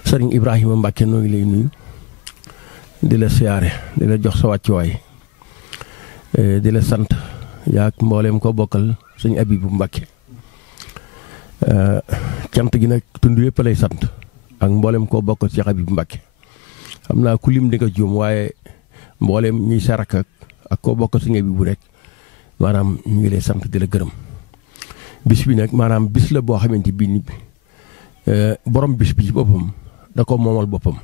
sëriñ Ibrahima Mbacke noo ngi lay nuyu di la siyaare di la jox sa wàccuwaay di la sant yaa mbooleem ko bokkal sëñ Abibu Mbacke cant gi nag tund yëpp lay sant ak mboolem koo bokkal Cheikh Abibu Mbacke xam naa ku lim di nga juum waaye mboolem ñuy sarak ak koo bokkal sëñ Abibu rek maanaam ñu ngi lay sant di la gërëm bis bi nag maanaam bis la boo xamante bi borom bis bi ci boppam da ko moomal boppam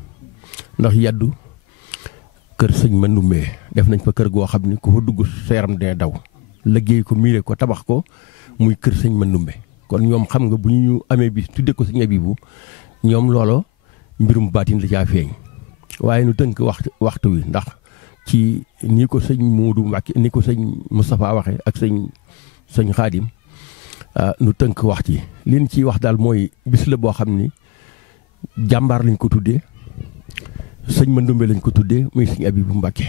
ndax yaddu kër sëñ Mandoumbe def nañ fa kër goo xam ni ku fa dugg seeram dee daw liggéey ko miire ko tabax ko muy kër sëñ Mandoumbe kon ñoom xam nga bu ñu amee bis tudde ko sëñ Abibu ñoom loolo mbirum baatin la caa feeñ waaye nu tënk waxtu wi ndax ci ni ko sëñ Moodu Mbàkke ni ko sëñ Moustapha waxe ak sëñ Xaadim nu tënk wax ci liñ ciy wax daal mooy bis la boo xam ni jàmbaar lañ ko tuddee sëñ Mandoumbe lañ ko tuddee muy sëñ Abibu Mbàkke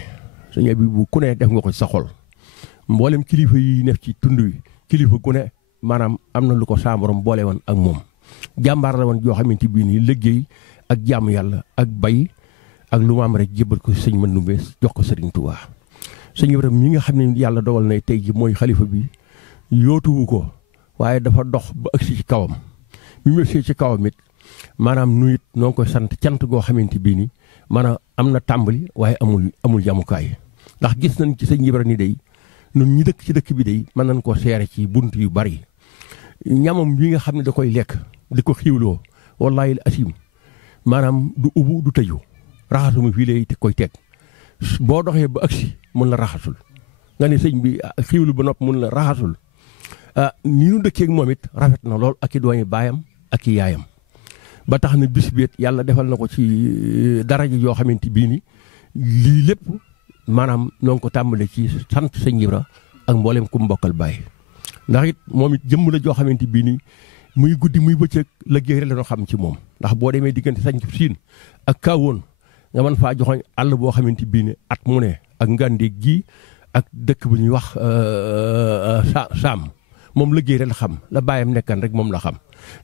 sëñ Abibu ku ne def nga ko sa xol mboolem kilifa yi nekk ci tund wi kilifa ku ne maanaam am na lu ko saa borom boole woon ak moom jàmbaar la woon joo xamante bii nii liggéey ak jaamu yàlla ak bay ak lu mu am rek jébbal ko sëñ Mandoumbe jox ko Sëriñ Tuubaa sëñ Ibrahima mi nga xam ne yàlla dogal na tey ji mooy xalifa bi yootuwu ko waaye dafa dox ba agsi ci kawam bi mu agsee ci kawam it maanaam nu it noo ngi koy sant cant goo xamante bii nii maanaam am na tàmbali waaye amul yamukaay ndax gis nañ ci sëñ Ibrahima ni day ñun ñi dëkk ci dëkk bi day mën nañ koo seere ci bunt yu bari ñamam bi nga xam ne da koy lekk di ko xiiwloo wallaahi asim maanaam du ubbu du tëju raxasuma fii lay koy teg boo doxee ba agsi mun la raxasul nga ne sëñ bi xiiwlu ba nopp mun la raxasul ni nu dëkkeeg moom it rafet na lool ak i doomi baayam ak i yaayam ba tax na bis bi yàlla defal na ko ci daraja yoo xamante bii ni lii lépp maanaam noo ngi ko tàmbale ci sant sëñ Ibra ak mboolem ku mbokkal baay ndax it moom it jëmm la joo xamante bii ni muy guddi muy bëccëg liggéey rek la ñu xam ci moom ndax boo demee diggante sañ siin ak kaawoon nga mën faa joxoñ àll boo xamante bii ni at mu ne ak ngàndeeg gi ak dëkk bu ñuy wax saam moom liggéey rek la xam la bàyyam nekkan rek moom la xam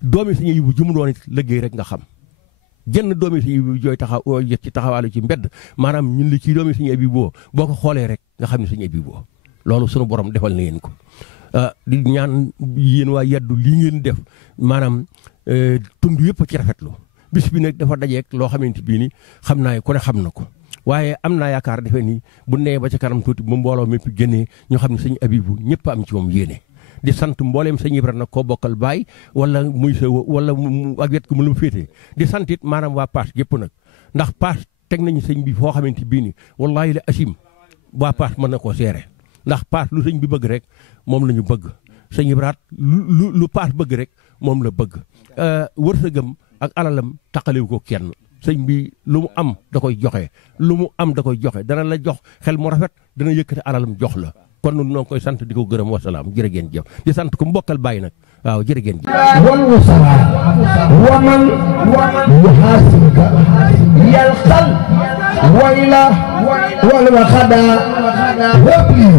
doomi sëñ Abibu ju mu doon it liggéey rek nga xam jenn doomi sëñ Abibu jooy ci taxawaalu ci mbedd maanaam ñun li ci doomi sëñ Abibu boo ko xoolee rek nga xam ne sëñ Abibu loolu sunu borom defal na yéen ko di ñaan yéen waa Yaddu lii ngeen def maanaam tund yëpp ci rafetlu bis bi nag dafa dajeek loo xamante bii ni xam naa ku ne xam na ko waaye am naa yaakaar defe ni bu nee ba ca kanam tuuti bu mbooloo mépp génnee ñu xam ne sëñ Abibu ñëpp am ci moom yéene di sant mbooleem sëñ Ibra nag koo bokkal baay wala muy sa wala ak wet ko mu la féetee di sant it maanaam waa Paas gépp nag ndax Paas teg nañu sëñ bi foo xamante bii ni wallaahi la asim waa Paas mën na koo seere ndax Paas lu sëñ bi bëgg rek moom la ñu bëgg sëñ Ibraat lu Paas bëgg rek moom la bëgg wërsëgam ak alalam taqalewu ko kenn sëñ bi lu mu am da koy joxe lu mu am da koy joxe dana la jox xel mu rafet dana yëkkati alalam jox la kon noo ngi koy sant di ko gërëm wasalaam jërë ngeen jëf di sant ku mbokkal bàyyi nag waaw jërë ngeen jëf wal wasala waman yuhasibka yalqal wayla wal waxada wabli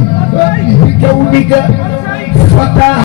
bi kawnika fata